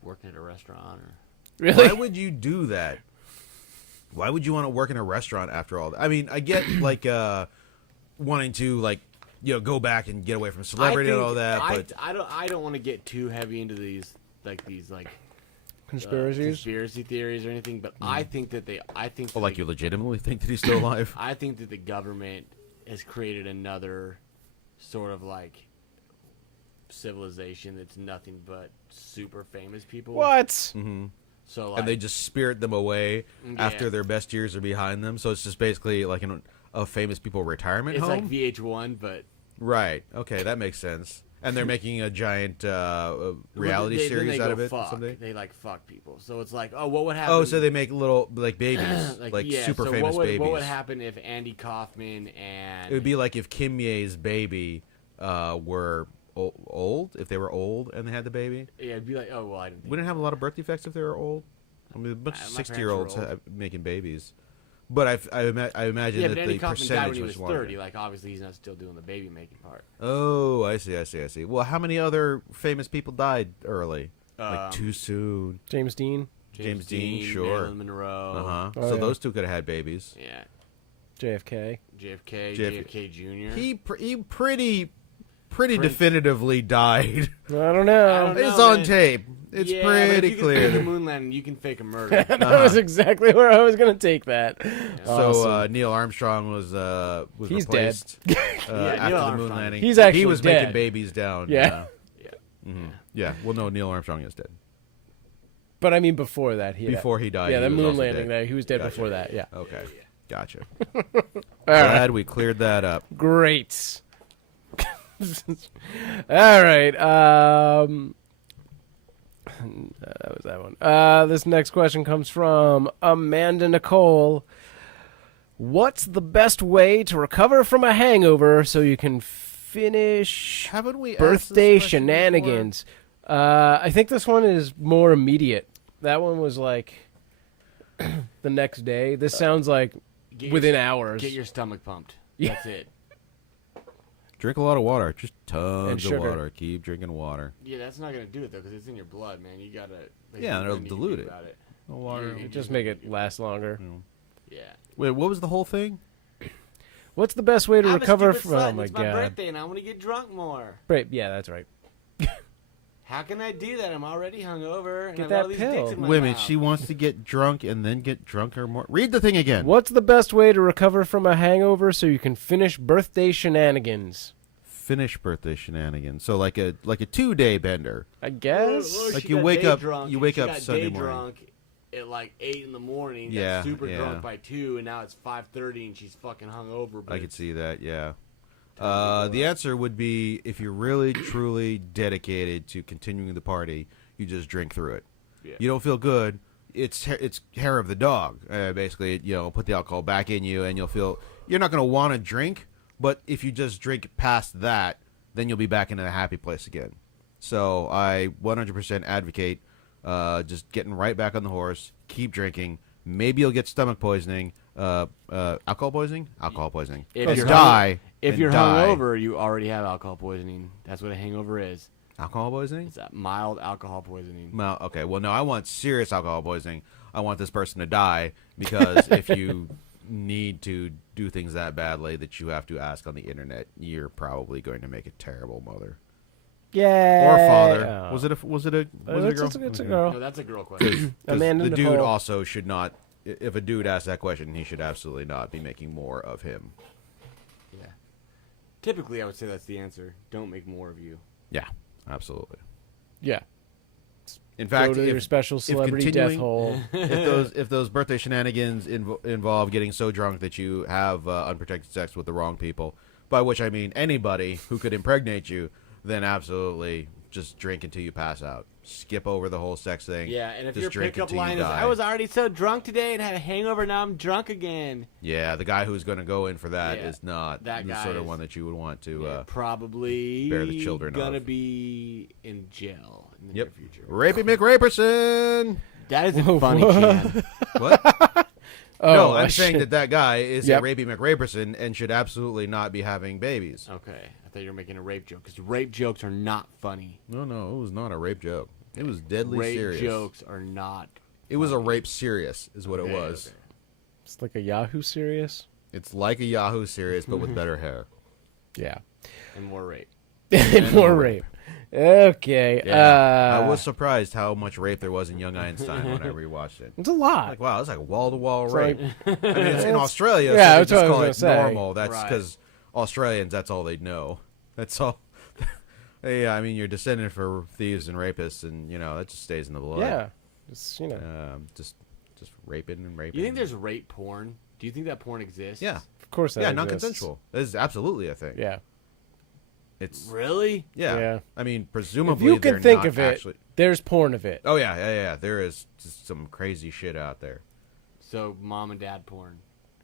working at a restaurant or. Really? Why would you do that? Why would you want to work in a restaurant after all that? I mean, I get wanting to go back and get away from celebrity and all that, but I don't want to get too heavy into these Conspiracy theories or anything. But I think that you legitimately think that he's still alive? I think that the government has created another sort of civilization that's nothing but super famous people. What? Mm-hmm. So And they just spirit them away after Yeah. their best years are behind them. So it's just basically like a famous people retirement it's home? like VH1, but Right. Okay, that makes sense. And they're making a giant reality then series they out go of it fuck. someday? They fuck people. So it's like, oh, what would happen? Oh, so they make little babies, yeah, super so famous babies. What would happen if Andy Kaufman and It would be like if Kim Ye's baby were old, if they were old and they had the baby. Yeah, it'd be like, oh well, I didn't think We didn't have a lot of birth defects if they were old. I mean, a bunch of My parents 60-year-olds were old. making babies. But I imagine Yeah, that but Andy the Kaufman died when percentage he was was larger. 30. Like, obviously, he's not still doing the baby making part. Oh, I see. Well, how many other famous people died early? Like too soon. James Dean, James Dean, sure. Marilyn Monroe. Uh-huh. Oh, So yeah. those two could have had babies. Yeah. JFK. JFK Jr. He pretty definitively died. I don't know. I don't know. It's on man. tape. It's Yeah, but if pretty you clear. Can fake a moon landing, you can fake a murder. That was exactly where I was going to take that. So Awesome. Neil Armstrong was He's replaced Neil after the moon Armstrong. landing. He's actually he was dead. making babies down. Yeah. Yeah. Well, no, Neil Armstrong is dead. But I mean, before that, Before he died, Yeah, he the was moon also landing dead. there. He was dead Gotcha. before that. Yeah. Okay. Gotcha. All Glad right. we cleared that up. Great. All right. That was that one. This next question comes from Amanda Nicole. What's the best way to recover from a hangover so you can finish Haven't we birthday asked this question shenanigans? I think this one is more immediate. That one was like the next day. This sounds like Get within your, hours. Get your stomach pumped. Yeah. That's it. Drink a lot of water. Just And tons of sugar. water. Keep drinking water. Yeah, that's not gonna do it though, because it's in your blood, man. You gotta. Yeah, and it'll nothing you can dilute do it. about it. No water. You Just make it last longer. Yeah. Wait, what was the whole thing? What's the best way to I'm recover a stupid from? slut, Oh and my it's my god! birthday, and I want to get drunk more. Right, yeah, that's right. How can I do that? I'm already hungover. And Get I've that all these pill. dicks in my Wait a minute. mouth. She wants to get drunk and then get drunker more. Read the thing again. What's the best way to recover from a hangover so you can finish birthday shenanigans? Finish birthday shenanigans. So like a 2-day bender. I guess. Or Like she you got wake day up- drunk, you and wake she up got Sunday day morning. drunk at like 8 in the morning. Yeah, Got super yeah. drunk by 2, and now it's 5:30, and she's fucking hungover. But I could see that. Yeah. Time to The go out. answer would be if you're really truly dedicated to continuing the party, you just drink through it. Yeah. You don't feel good. It's hair of the dog. Basically, put the alcohol back in you, and you're not going to want to drink. But if you just drink past that, then you'll be back in a happy place again. So I 100% advocate just getting right back on the horse. Keep drinking. Maybe you'll get stomach poisoning. Alcohol poisoning. Alcohol poisoning. If And you're die. If and you're die. hungover, you already have alcohol poisoning. That's what a hangover is. Alcohol poisoning. It's a mild alcohol poisoning. Well, okay. Well, no, I want serious alcohol poisoning. I want this person to die because if you need to do things that badly that you have to ask on the internet, you're probably going to make a terrible mother Yeah. or father. Oh. Was it a was it a It's girl? a Okay. girl. No, that's a girl question. 'Cause Amanda the dude Nicole. also should not. If a dude asks that question, he should absolutely not be making more of him. Yeah. Typically, I would say that's the answer. Don't make more of you. Yeah, absolutely. Yeah. In fact, Go to your special celebrity death continuing- hole. if those birthday shenanigans involve getting so drunk that you have unprotected sex with the wrong people, by which I mean anybody who could impregnate you, then absolutely just drink until you pass out. Skip over the whole sex thing. Yeah, and if just your drink pickup until you line is, die. I was already so drunk today and had a hangover, now I'm drunk again. Yeah, the guy who's going to go in for that Yeah, is not that the guy sort of is- one that you would want to. Yeah, probably bear the children gonna of. be in jail in the Yep. near future. Rapey McRaperson. That is a Whoa, funny whoa. can. What? Oh, No, I'm saying that guy is Yep. a Rapey McRaperson and should absolutely not be having babies. Okay, I thought you were making a rape joke, because rape jokes are not funny. No, it was not a rape joke. It was deadly Rape serious. jokes are not. It was a rape serious, is what Okay, it was. okay. It's like a Yahoo series. It's like a Yahoo series, but with better hair. Yeah. And more rape. More rape. Okay. I was surprised how much rape there was in Young Einstein when I rewatched it. It's a lot. Like, wow, it's like wall-to-wall It's rape. like- I mean, it's in Australia, Yeah, so they that's what just I call was it gonna say. normal. That's Right. because Australians, that's all they know. That's all. Yeah, I mean, you're descended for thieves and rapists, and, that just stays in the blood. Yeah. It's, Just raping and raping. You think there's rape porn? Do you think that porn exists? Yeah. of course that Yeah, exists. non-consensual. That is absolutely a thing. Yeah. It's Really? yeah. Yeah. I mean, If presumably you can they're think not of it, actually. there's porn of it. Oh yeah. There is just some crazy shit out there. So mom and dad porn.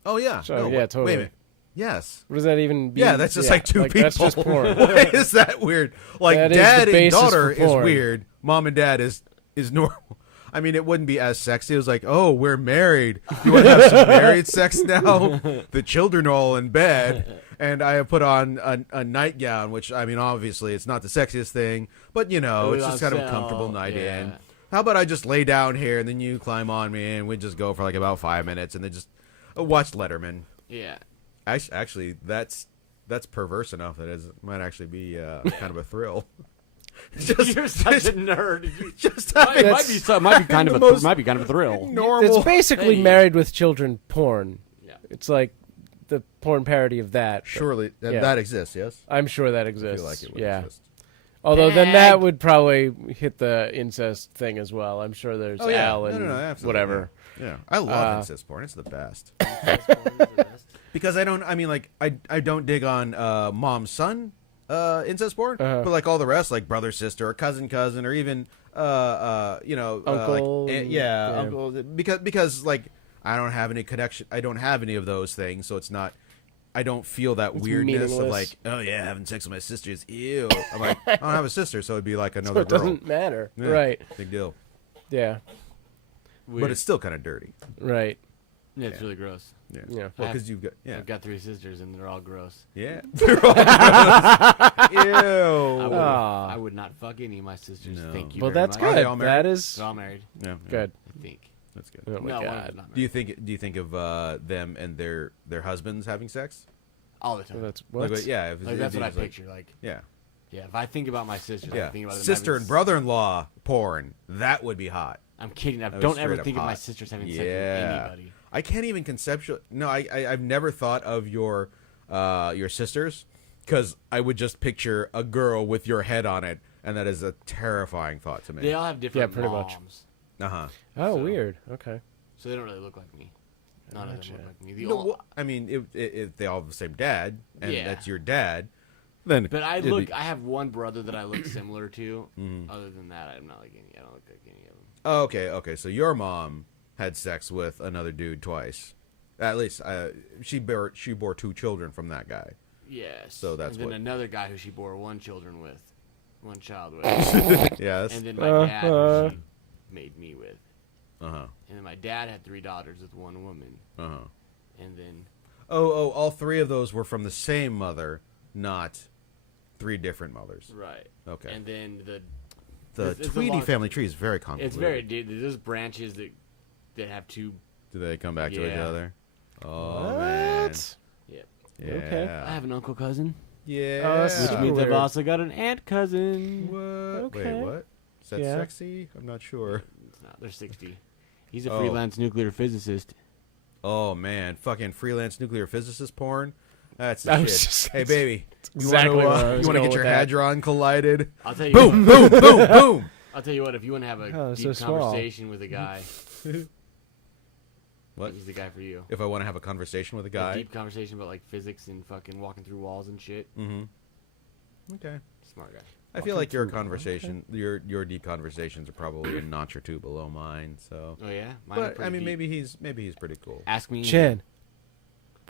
Oh yeah. So, no, yeah, totally. Wait a minute. Yes. What does that even be? Yeah, that's just like two people. That's just porn. Why is that weird? Like That is the dad and basis daughter for is porn. weird. Mom and dad is normal. I mean, it wouldn't be as sexy. It was like, oh, we're married. You want to have some married sex now? The children are all in bed. And I have put on a nightgown, which, I mean, obviously, it's not the sexiest thing. But, you know, it's just kind of a comfortable night in. How about I just lay down here, and then you climb on me, and we just go for like about 5 minutes, and then just watch Letterman. Yeah. Actually, that's perverse enough that it might actually be kind of a thrill. You're such a nerd. Just It might be kind of a thrill. normal. It's basically Hey. Married with Children porn. Yeah. It's like the porn parody of that. Surely Yeah. that exists. Yes, I'm sure that I exists. feel like it would yeah. exist. Although then Bag. that would probably hit the incest thing as well. I'm sure there's Oh yeah, Al and no, absolutely. whatever. Yeah, I love incest porn. It's the best. Yeah. Because I don't dig on mom son incest porn, but like all the rest, like brother sister or cousin or even Uncle, yeah. uncle, because like I don't have any connection. I don't have any of those things, so it's not. I don't feel that It's weirdness of meaningless. like, oh yeah, having sex with my sister is ew. I'm like, I don't have a sister, so it'd be like So another it girl. doesn't matter. Yeah, Right. big deal. Yeah. But it's still kind of dirty. Right. Yeah, it's really gross. Yeah, Yeah. Well, because you've got I've got 3 sisters, and they're all gross. yeah. They're all gross. Ew. Aw. I would not fuck any of my sisters. No. Thank you Well, very that's much. Are they good. all married? That is They're all married, Yeah, good. I think. That's good. Oh my No, one of god. them's not Do you married. think of them and their husbands having sex? All the time. That's Like, what? yeah, if Like, that's what I it's like- picture. Like, Yeah, yeah, if I think about my sisters, I yeah. think about them Sister having and brother-in-law porn. That would be hot. I'm kidding. I That was don't ever straight up think of my hot. sisters having sex with Yeah. anybody. I can't even conceptual. No, I've never thought of your sisters because I would just picture a girl with your head on it, and that is a terrifying thought to me. They all have different pretty much. moms, Uh-huh. Oh, So- weird. Okay. so they don't really look like me. None of Gotcha. them look like me. The No, ol- well, I mean, if they all have the same dad, and Yeah. that's your dad, then But I it'd look. be- I have one brother that I look similar to. Mm-hmm. Other than that, I'm not like any. I don't look like any of them. Oh, okay. So your mom had sex with another dude twice. At least she bore 2 children from that guy. Yes. So that's and then what- another guy who she bore 1 child with, Yeah. and then my dad who she made me with, Uh-huh. and then my dad had 3 daughters with 1 woman, Uh-huh. and then Oh, all 3 of those were from the same mother, not 3 different mothers. right. Okay. And then The it's a Tweedy long- family tree is very convoluted. it's very. There's branches that have 2. Do they come back to each Yeah. other? Oh, What? man. Yep. Yeah. Okay. I have an uncle cousin, Yeah. Oh, that's which super means I've weird. also got an aunt cousin. What? Okay. Wait, what? Is that Yeah. sexy? I'm not sure. It's not. They're 60. He's a Oh. freelance nuclear physicist. Oh, man. Fucking freelance nuclear physicist porn? That's the I was shit. just- Hey, baby. exactly where I was you want to going get your with that. hadron collided? I'll tell you. Boom, boom, boom, boom. I'll tell you what. If you want to have a Oh, deep so small. conversation with a guy, What? he's the guy for you. If I want to have a conversation with a A guy? deep conversation about like physics and fucking walking through walls and shit. Mm-hmm. Okay. Smart guy. I feel like your conversation, your deep conversations are probably a notch or 2 below mine. So, Oh yeah. Mine are but I pretty mean, deep. maybe he's pretty cool. Ask me. Chan,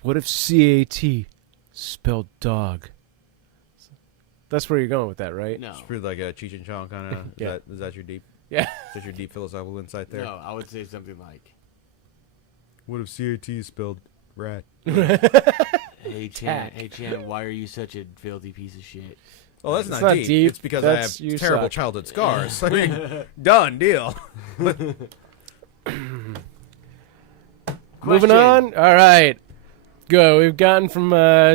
what if CAT spelled dog? That's where you're going with that, right? No. It's pretty like a Cheech and Chong kind of. Yeah. Is that your deep? Yeah. Is that your deep philosophical insight there? No. I would say something like, What if CAT spelled rat? "Hey Chan, Tack. why are you such a filthy piece of shit?" Oh, that's It's not not deep. deep. It's because I That's- have you terrible suck. childhood scars. I mean, done deal. Moving on. All right. Go. We've gotten from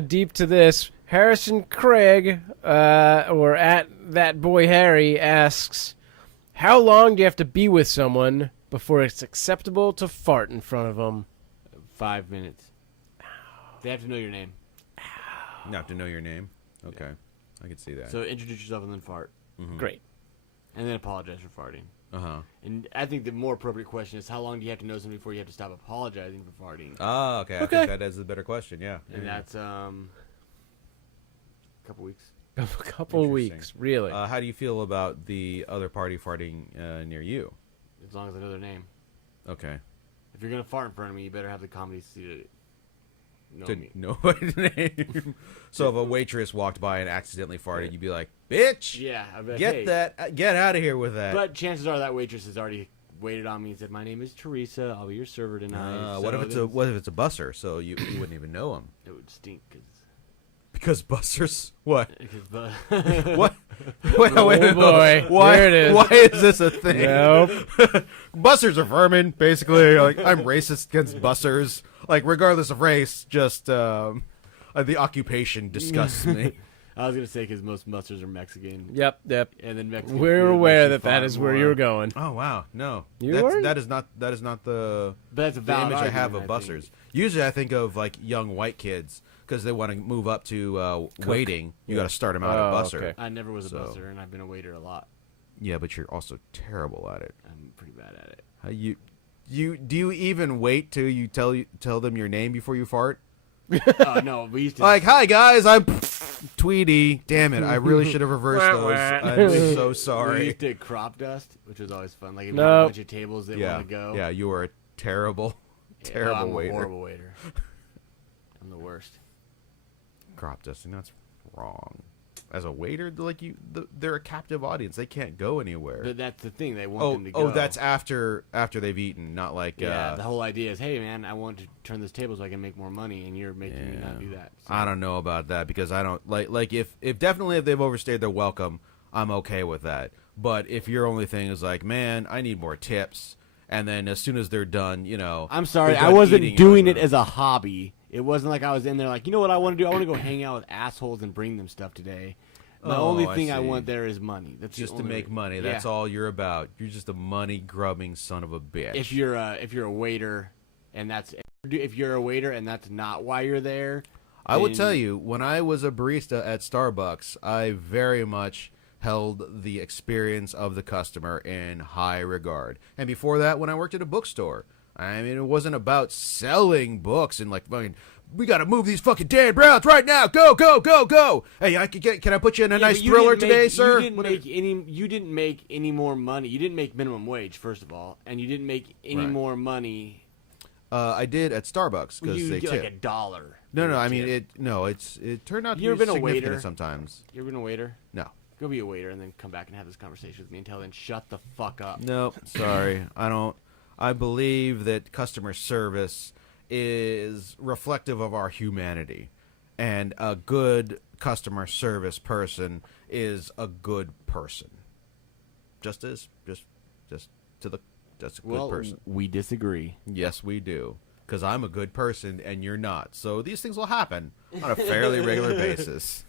deep to this. Harrison Craig, or at that boy Harry, asks, how long do you have to be with someone before it's acceptable to fart in front of them? 5 minutes. They have to know your name. Not to know your name. Okay, I could see that. So introduce yourself and then fart, Great. and then apologize for farting. Uh-huh. And I think the more appropriate question is, how long do you have to know somebody before you have to stop apologizing for farting? Oh, okay. I Okay. think that is the better question. Yeah. And that's a couple weeks. A couple Interesting. weeks, really. How do you feel about the other party farting near you? As long as I know their name. Okay. If you're gonna fart in front of me, you better have the comedy to know To me. know my name. So if a waitress walked by and accidentally farted, you'd be like, "Bitch, Yeah, I bet. get hey. that, get out of here with that." But chances are that waitress has already waited on me and said, "My name is Teresa. I'll be your server tonight." What if it's a busser? So you wouldn't even know him. It would stink Because bussers. What? because What? Wait, boy. Why? There it is. Why is this a thing? Nope. Bussers are vermin, basically. Like I'm racist against bussers. Like regardless of race, just the occupation disgusts me. I was gonna say because most busters are Mexican. Yep. And then Mexican. We're food aware makes you that fart is where more. you were going. Oh wow, no, You weren't? that is not the But that's a the valid image I have of argument, I think. bussers. Usually, I think of like young white kids because they want to move up to waiting. You got to start them out at busser. okay. I never was a So- busser, and I've been a waiter a lot. Yeah, but you're also terrible at it. I'm pretty bad at it. How do you even wait till you tell them your name before you fart? Oh no, we used to Like, hi guys, I'm Tweedy. Damn it, I really should have reversed those. I'm so We sorry. used to crop dust, which was always fun. Like if you No. had a bunch of tables that Yeah, want to go. yeah, you are a terrible, terrible I'm waiter. a horrible waiter. I'm the worst. Crop dusting, that's wrong. As a waiter, they're a captive audience. They can't go anywhere. But that's the thing. They want them to go. Oh, that's after they've eaten, not like. Yeah, the whole idea is, hey man, I want to turn this table so I can make more money, and you're making me not do that. So. I don't know about that because I don't like if definitely if they've overstayed their welcome, I'm okay with that. But if your only thing is like, man, I need more tips, and then as soon as they're done, I'm sorry, they're I done wasn't eating, doing you're it as a hobby. It wasn't like I was in there like, you know what I want to do? I want to go hang out with assholes and bring them stuff today. The Oh, only I thing I see. want there is money. That's just the to only make reason. money. Yeah. That's all you're about. You're just a money grubbing son of a bitch. If you're a waiter, and that's not why you're there. I would then- tell you, when I was a barista at Starbucks, I very much held the experience of the customer in high regard. And before that, when I worked at a bookstore, I mean, it wasn't about selling books and like fucking, we got to move these fucking Dan Browns right now. Go, go, go, go. Hey, can I put you in a Yeah, nice but you thriller didn't today, make- sir? You didn't make any more money. You didn't make minimum wage, first of all, and you didn't make any Right. more money. I did at Starbucks because You they get tip. like $1. No, for I a mean tip. it turned out to You ever be been a significant waiter? sometimes. You ever been a waiter? No. Go be a waiter and then come back and have this conversation with me. Until then, shut the fuck up. No, sorry. I don't. I believe that customer service is reflective of our humanity. And a good customer service person is a good person. Just a good person. we disagree. Yes, we do. Because I'm a good person and you're not. So these things will happen on a fairly regular basis.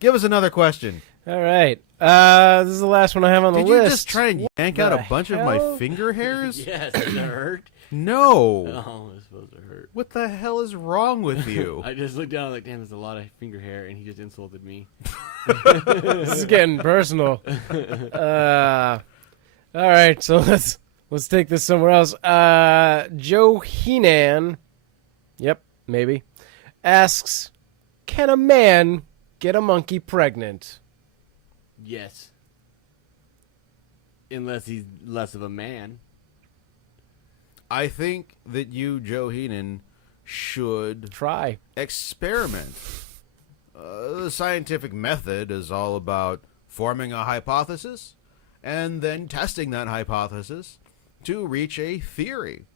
Give us another question. All right. This is the last one I have on the Did list. you just try and yank out the a bunch of my hell? finger hairs? Yes, does it hurt? No. Oh, it's supposed to hurt. What the hell is wrong with you? I just looked down like, damn, there's a lot of finger hair, and he just insulted me. This is getting personal. All right, so let's take this somewhere else. Joe Heenan, yep, maybe, asks, can a man get a monkey pregnant? Yes. Unless he's less of a man. I think that you, Joe Heenan, should Try. experiment. The scientific method is all about forming a hypothesis and then testing that hypothesis to reach a theory.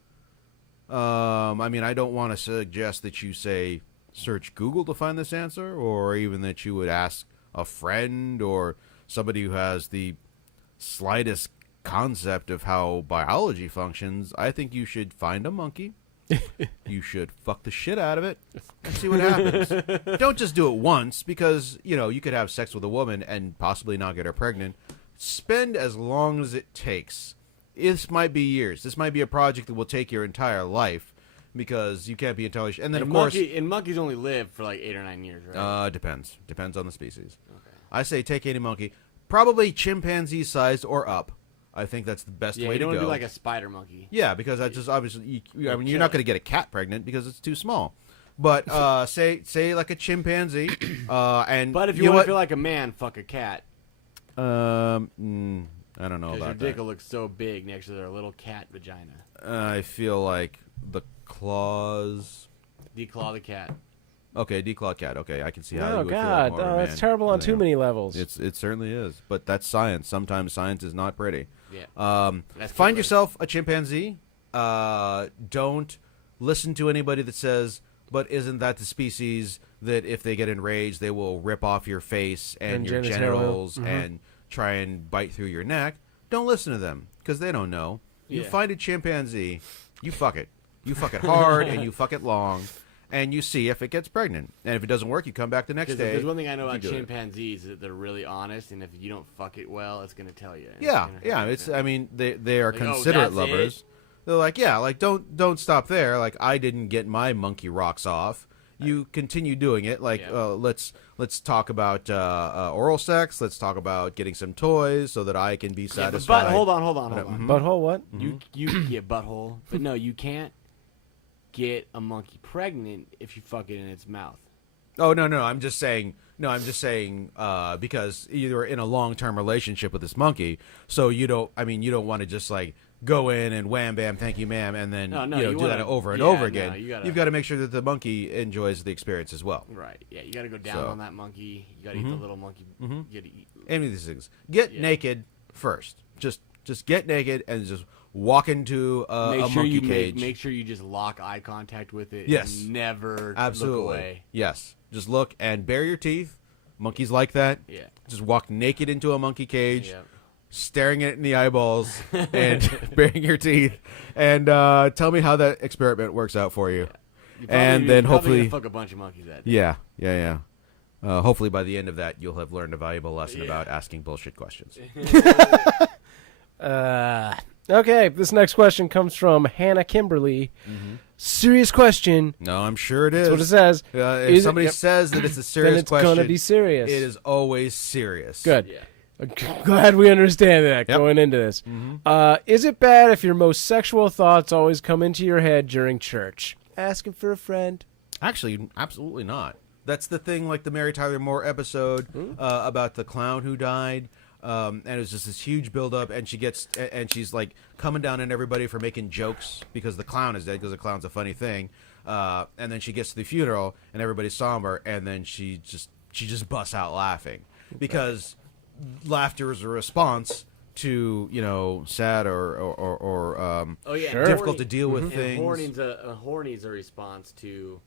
I mean, I don't want to suggest that you say search Google to find this answer, or even that you would ask a friend or somebody who has the slightest concept of how biology functions. I think you should find a monkey. You should fuck the shit out of it and see what happens. Don't just do it once, because, you could have sex with a woman and possibly not get her pregnant. Spend as long as it takes. This might be years. This might be a project that will take your entire life, because you can't be entirely sure. And then, of course... And monkeys only live for like 8 or 9 years, right? Depends. Depends on the species. Okay. I say take any monkey. Probably chimpanzee sized or up. I think that's the best Yeah, way you to don't go. want to do like a spider monkey. Yeah, because that's just obviously. I mean, you're not going to get a cat pregnant because it's too small. But say like a chimpanzee, and But if you know want what? to feel like a man, fuck a cat. I don't know Because your about dick that. will look so big next to their little cat vagina. I feel like the claws. Declaw the cat. Okay, declawed cat. Okay, I can see how. Oh you would God, feel like more of a that's man. terrible on too many levels. It certainly is, but that's science. Sometimes science is not pretty. Yeah. Find yourself a chimpanzee. Don't listen to anybody that says, "But isn't that the species that if they get enraged, they will rip off your face and your genitals and try and bite through your neck?" Don't listen to them because they don't know. You find a chimpanzee, you fuck it. You fuck it hard and you fuck it long. And you see if it gets pregnant. And if it doesn't work, you come back the next day. There's one thing I know about chimpanzees is that they're really honest, and if you don't fuck it well, it's going to tell you. I mean, they are like, considerate lovers. They're like, don't stop there. Like, I didn't get my monkey rocks off. You continue doing it. Like, let's talk about oral sex. Let's talk about getting some toys so that I can be satisfied. But hold on. Butthole what? You get butthole, but no, you can't get a monkey pregnant if you fuck it in its mouth. Oh no, I'm just saying because you're in a long-term relationship with this monkey, so you don't want to just like go in and wham bam thank you ma'am and then do that over and over again. You've got to make sure that the monkey enjoys the experience as well. Right. Yeah, you got to go down on that monkey. You got to eat the little monkey. You got to eat any of these things. Get naked first. Just get naked and just walk into a monkey cage. Make sure you just lock eye contact with it. Yes. And never Absolutely. look away. Yes. Just look and bare your teeth. Monkeys like that. Yeah. Just walk naked into a monkey cage. Yep. Staring it in the eyeballs and baring your teeth, and tell me how that experiment works out for you. And then hopefully fuck a bunch of monkeys that day. Yeah. Hopefully by the end of that, you'll have learned a valuable lesson about asking bullshit questions. Okay, this next question comes from Hannah Kimberly. Serious question. No, I'm sure it is. That's what it says. If somebody says that it's a serious then it's question, going to be serious. It is always serious. Good. Yeah. Glad we understand that going into this. Is it bad if your most sexual thoughts always come into your head during church? Asking for a friend. Actually, absolutely not. That's the thing, like the Mary Tyler Moore episode about the clown who died. And it was just this huge build-up, and she's like coming down on everybody for making jokes because the clown is dead, because the clown's a funny thing. And then she gets to the funeral, and everybody's somber, and then she just busts out laughing because laughter is a response to sad or difficult to deal with things. Horny's a response to.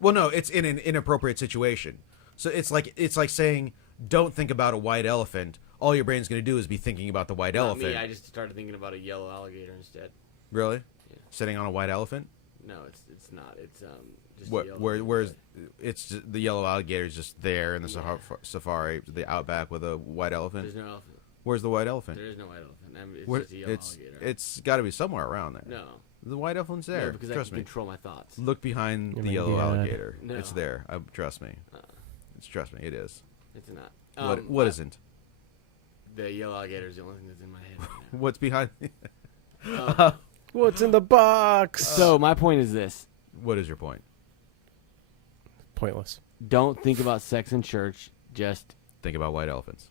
Well, no, it's in an inappropriate situation. So it's like saying, don't think about a white elephant. All your brain's going to do is be thinking about the white elephant. Me, I just started thinking about a yellow alligator instead. Really? Yeah. Sitting on a white elephant? No, it's not. It's just where's it's just, the yellow alligator is just there in the safari, the outback with a white elephant. There's no elephant. Where's the white elephant? There is no white elephant. It's just a yellow alligator. It's got to be somewhere around there. No. The white elephant's there. No, because Trust I can me. control my thoughts. Look behind the yellow alligator. No. It's there. Trust me. Trust me. It is. It's not. What isn't? The yellow alligator is the only thing that's in my head right now. What's behind? What's in the box? So my point is this. What is your point? Pointless. Don't think about sex in church. Just think about white elephants.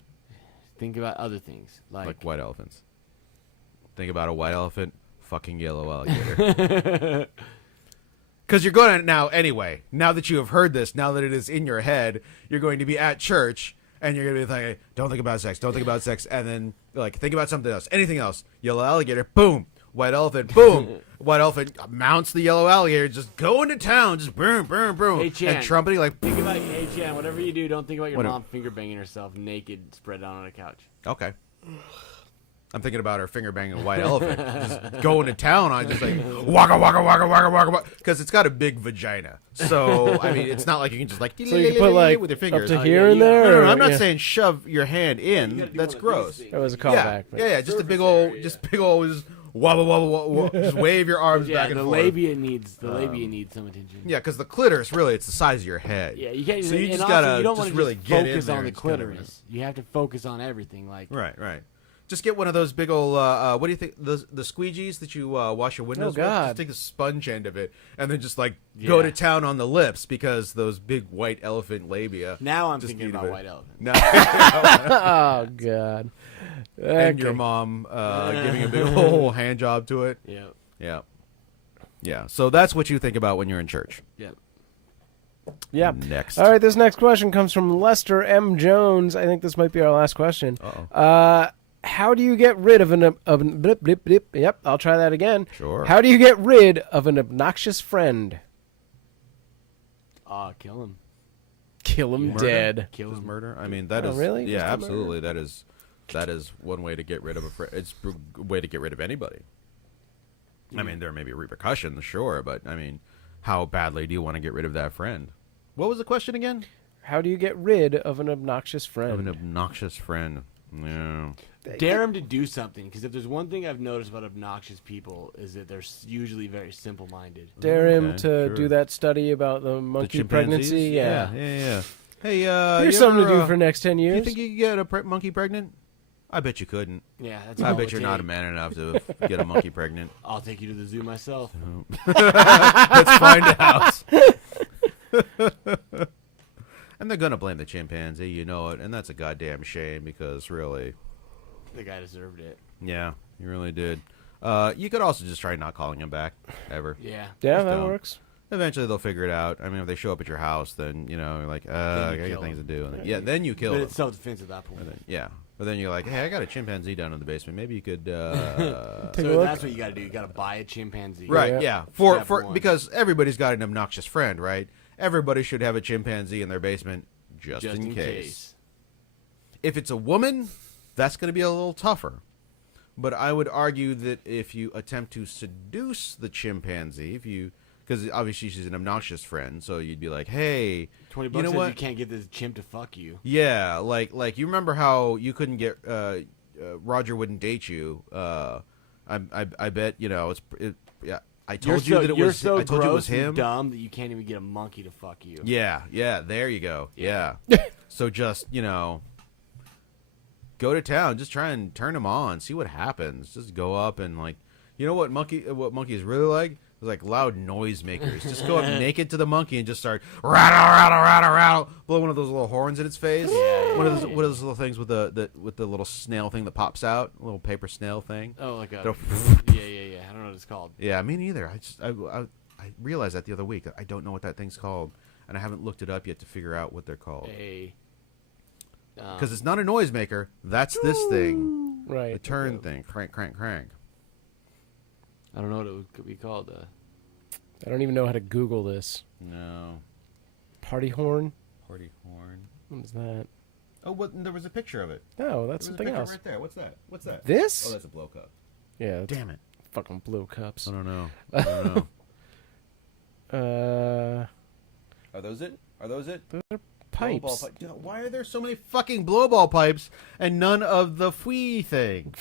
Think about other things. Like white elephants. Think about a white elephant fucking yellow alligator. Because you're going to now anyway. Now that you have heard this, now that it is in your head, you're going to be at church and you're going to be thinking, don't think about sex, don't think about sex. And then think about something else, anything else. Yellow alligator, boom. White elephant, boom. White elephant mounts the yellow alligator, just going to town, just boom, boom, boom. Hey, Chan, and trumpeting think about, hey, Chan, whatever you do, don't think about your mom finger banging herself naked, spread out on a couch. Okay. I'm thinking about her finger banging a white elephant, just going to town on just like waka waka waka waka waka, because it's got a big vagina. So I mean, it's not like you can just so you can put with your fingers up to here and there. No, I'm not saying shove your hand in. That's gross. That was a callback. Yeah, just a big old, just wobble wobble wobble. Just wave your arms back and forth. The labia needs some attention. Yeah, because the clitoris really, it's the size of your head. Yeah, you can't. So you just gotta just really get in focus there on the clitoris. You have to focus on everything. Right. Just get one of those big old, what do you think, the squeegees that you wash your windows with? Just take the sponge end of it and then just go to town on the lips because those big white elephant labia. Now I'm thinking about white elephant. No. Oh, God. And your mom giving a big old hand job to it. Yeah. So that's what you think about when you're in church. Yep. Yeah. Next. All right, this next question comes from Lester M. Jones. I think this might be our last question. Uh-oh. How do you get rid of blip, blip, blip. Yep, I'll try that again. Sure. How do you get rid of an obnoxious friend? Kill him. Kill him Murder? dead. Kill Just him. murder? I mean, that is really? yeah, Just a absolutely. That is one way to get rid of a friend. It's a way to get rid of anybody. I mean, there may be repercussions, sure, but I mean, how badly do you want to get rid of that friend? What was the question again? How do you get rid of an obnoxious friend? Of an obnoxious friend. Yeah. Dare him to do something, because if there's one thing I've noticed about obnoxious people is that they're usually very simple-minded. Dare him Okay, to sure. do that study about the monkey The pregnancy. chimpanzees? Yeah. Yeah. Hey, Here's something to do for next 10 Do years. you think you could get a monkey pregnant? I bet you couldn't. Yeah, that's I all bet it you're not a takes. man enough to get a monkey pregnant. I'll take you to the zoo myself. Let's find out. And they're gonna blame the chimpanzee, you know it, and that's a goddamn shame because really, The guy deserved it. yeah, you really did. You could also just try not calling him back ever. Yeah. Yeah, Just that don't. works. Eventually they'll figure it out. I mean, if they show up at your house, then you know, you're like, I you got kill things to him. do. And then, yeah, then you kill But them. it's self-defense at that point. Yeah, but then you're like, hey, I got a chimpanzee down in the basement. Maybe you could. Take a So look. that's what you got to do. You got to buy a chimpanzee. Right, Yeah. yeah. Step For one. because everybody's got an obnoxious friend, right? Everybody should have a chimpanzee in their basement just Just in case. If it's a woman, that's going to be a little tougher. But I would argue that if you attempt to seduce the chimpanzee, because obviously she's an obnoxious friend, so you'd be like, "Hey, $20 you know says what? you can't get this chimp to fuck you. Yeah, like you remember how you couldn't get Roger wouldn't date you. I bet yeah. I told you that it you're was. so I told you it was gross and him. dumb that you can't even get a monkey to fuck you. Yeah. There you go. Yeah. So just go to town. Just try and turn him on. See what happens. Just go up and what monkeys really like? It's like loud noisemakers. Just go up naked to the monkey and just start rattle. Blow one of those little horns in its face. Yeah, One of those little things with the little snail thing that pops out, a little paper snail thing. Oh, like a... They'll- yeah. I don't know what it's called. Yeah, me neither. I realized that the other week. I don't know what that thing's called, and I haven't looked it up yet to figure out what they're called. Because it's not a noisemaker. That's this thing. Right. The turn thing. Crank. I don't know what it could be called. I don't even know how to Google this. No. Party horn? Party horn. What is that? Oh, there was a picture of it. No, that's There was a something picture else. right there. What's that? This? Oh, that's a blow cup. Yeah, it's Damn it. fucking blue cups. I don't know. Are those it? Pipes. Blowball pipe. Why are there so many fucking blowball pipes and none of the fwee thing?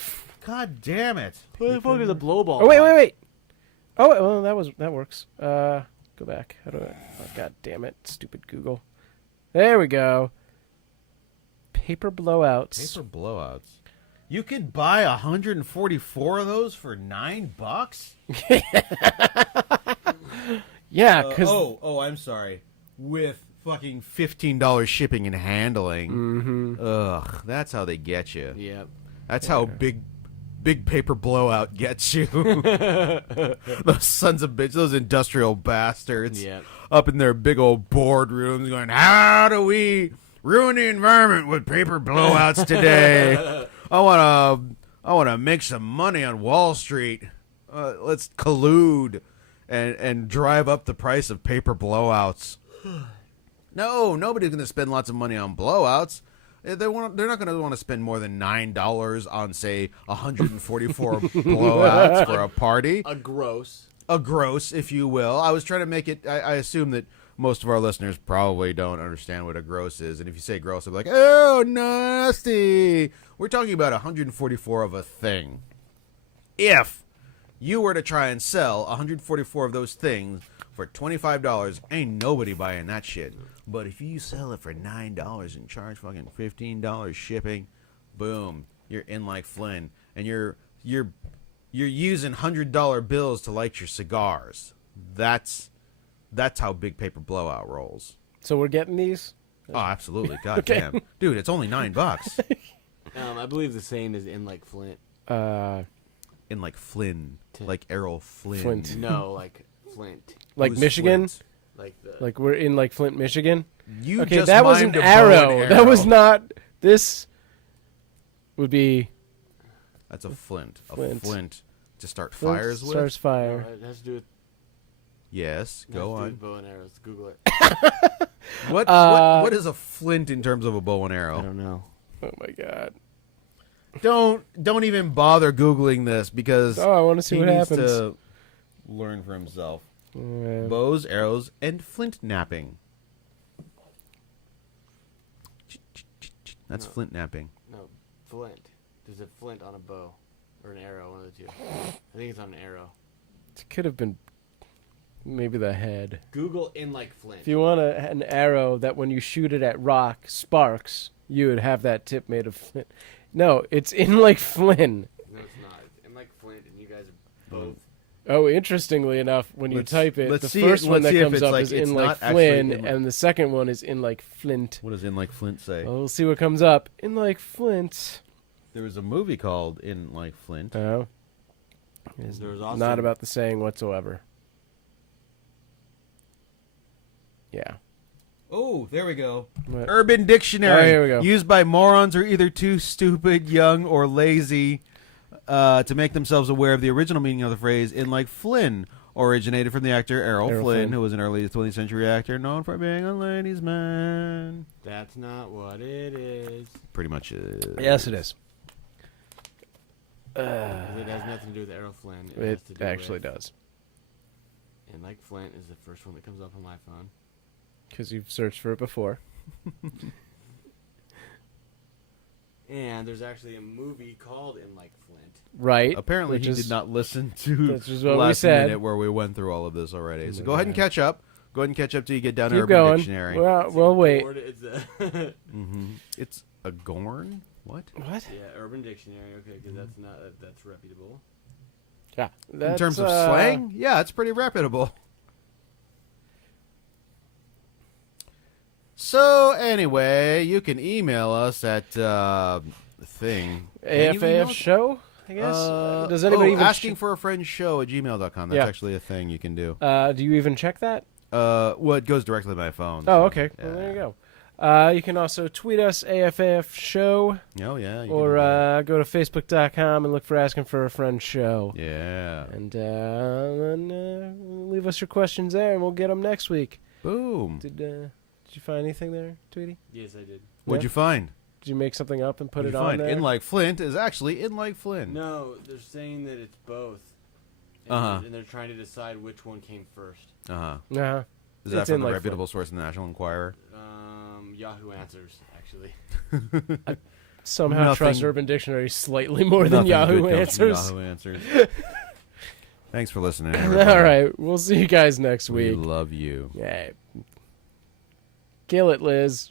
God damn it. What the fuck is a blowball? Oh, wait. Oh, well, that works. Go back. How do I... Oh, God damn it. Stupid Google. There we go. Paper blowouts. Paper blowouts. You could buy 144 of those for $9? Yeah, because... I'm sorry. With fucking $15 shipping and handling. Mm-hmm. Ugh, that's how they get you. Yep. That's how big paper blowout gets you. Those sons of bitches, those industrial bastards, Yep. up in their big old boardrooms going, how do we ruin the environment with paper blowouts today? I wanna make some money on Wall Street. Let's collude and drive up the price of paper blowouts. No, nobody's going to spend lots of money on blowouts. They're not going to want to spend more than $9 on, say, 144 blowouts for a party. A gross. A gross, if you will. I was trying to make it. I assume that most of our listeners probably don't understand what a gross is, and if you say gross, they're like, "Oh, nasty." We're talking about 144 of a thing. If you were to try and sell 144 of those things for $25, ain't nobody buying that shit. But if you sell it for $9 and charge fucking $15 shipping, boom, you're in like Flynn, and you're using $100 bills to light your cigars. That's how big paper blowout rolls. So we're getting these? Oh, absolutely. God damn. Dude, it's only $9. I believe the same is in like Flint. In like Flynn. Like Errol Flynn. Flint. No, like Flint. Like Who's Michigan? Flint? Like we're in like Flint, Michigan. You Okay, just that was an mimed a bow arrow. and That was not. This would be. That's a flint. Flint. A flint to start Flint fires with. starts fire. No, it has to do with, Yes, go on. bow and arrows. Google it. What is a flint in terms of a bow and I arrow? don't know. Oh my god. Don't even bother googling this because Oh, I want to see he what needs happens. to learn for himself. Yeah. Bows, arrows, and flint napping. That's No. flint napping. No, flint. There's a flint on a bow. Or an arrow, one of the two. I think it's on an arrow. It could have been maybe the head. Google in like flint. If you want an arrow that when you shoot it at rock sparks, you would have that tip made of flint. No, it's in like Flynn. No, it's not. It's in like flint, and you guys are both. Oh, interestingly enough, when you Let's- type it, let's the see first it- one let's that see if comes it's up like- is it's in like not actually Flynn, in like- and the second one is in like Flint. What does in like flint say? Well, we'll see what comes up. In like Flint. There was a movie called In Like Flint. Oh. It's There was also- not about the saying whatsoever. Yeah. Oh, there we go. What? Urban Dictionary. Oh, here we go. Used by morons who are either too stupid, young, or lazy to make themselves aware of the original meaning of the phrase "in like Flynn." Originated from the actor Errol Flynn. Flynn, who was an early 20th century actor known for being a ladies' man. That's not what it is. Pretty much is. Yes, it is. 'Cause it has nothing to do with Errol Flynn. It, has It to do actually with, does. And like Flint is the first one that comes up on my phone. Because you've searched for it before. And there's actually a movie called In Like Flint. Right. Apparently, which he is- did not listen to Which is what we last said. minute where we went through all of this already. Oh So my go ahead and God. catch up. Go ahead and catch up till you get down to Keep Urban going. Dictionary. Well, wait. It's a It's a gorn? What? What? yeah, Urban Dictionary. Okay, because that's not that's reputable. Yeah. In terms of slang? Yeah, it's pretty reputable. So, anyway, you can email us at thing. Can you email AFAF us? show, I guess? Does anybody even asking for a friend show at gmail.com. That's Yeah. actually a thing you can do. do you even check that? Well, it goes directly to my phone. Oh, so, okay. yeah. Well, there you go. You can also tweet us, AFAF show, Oh, yeah. you or can do that. go to facebook.com and look for Asking for a Friend show. Yeah. And then leave us your questions there, and we'll get them next week. Boom. Did you find anything there, Tweedy? Yes, I did. What'd Yeah. you find? Did you make something up and put What'd it you on find? there? In Like Flint is actually In Like Flynn. No, they're saying that it's both. And, Uh-huh. and they're trying to decide which one came first. Uh-huh. Uh-huh. Is that It's from In a Like reputable source in the National Enquirer? Yahoo Answers, actually. Somehow Nothing- trust Urban Dictionary slightly more than Nothing Yahoo good comes from Answers. Yahoo Answers. Thanks for listening, everybody. All right, we'll see you guys next We week. love you. Yeah. Kill it, Liz.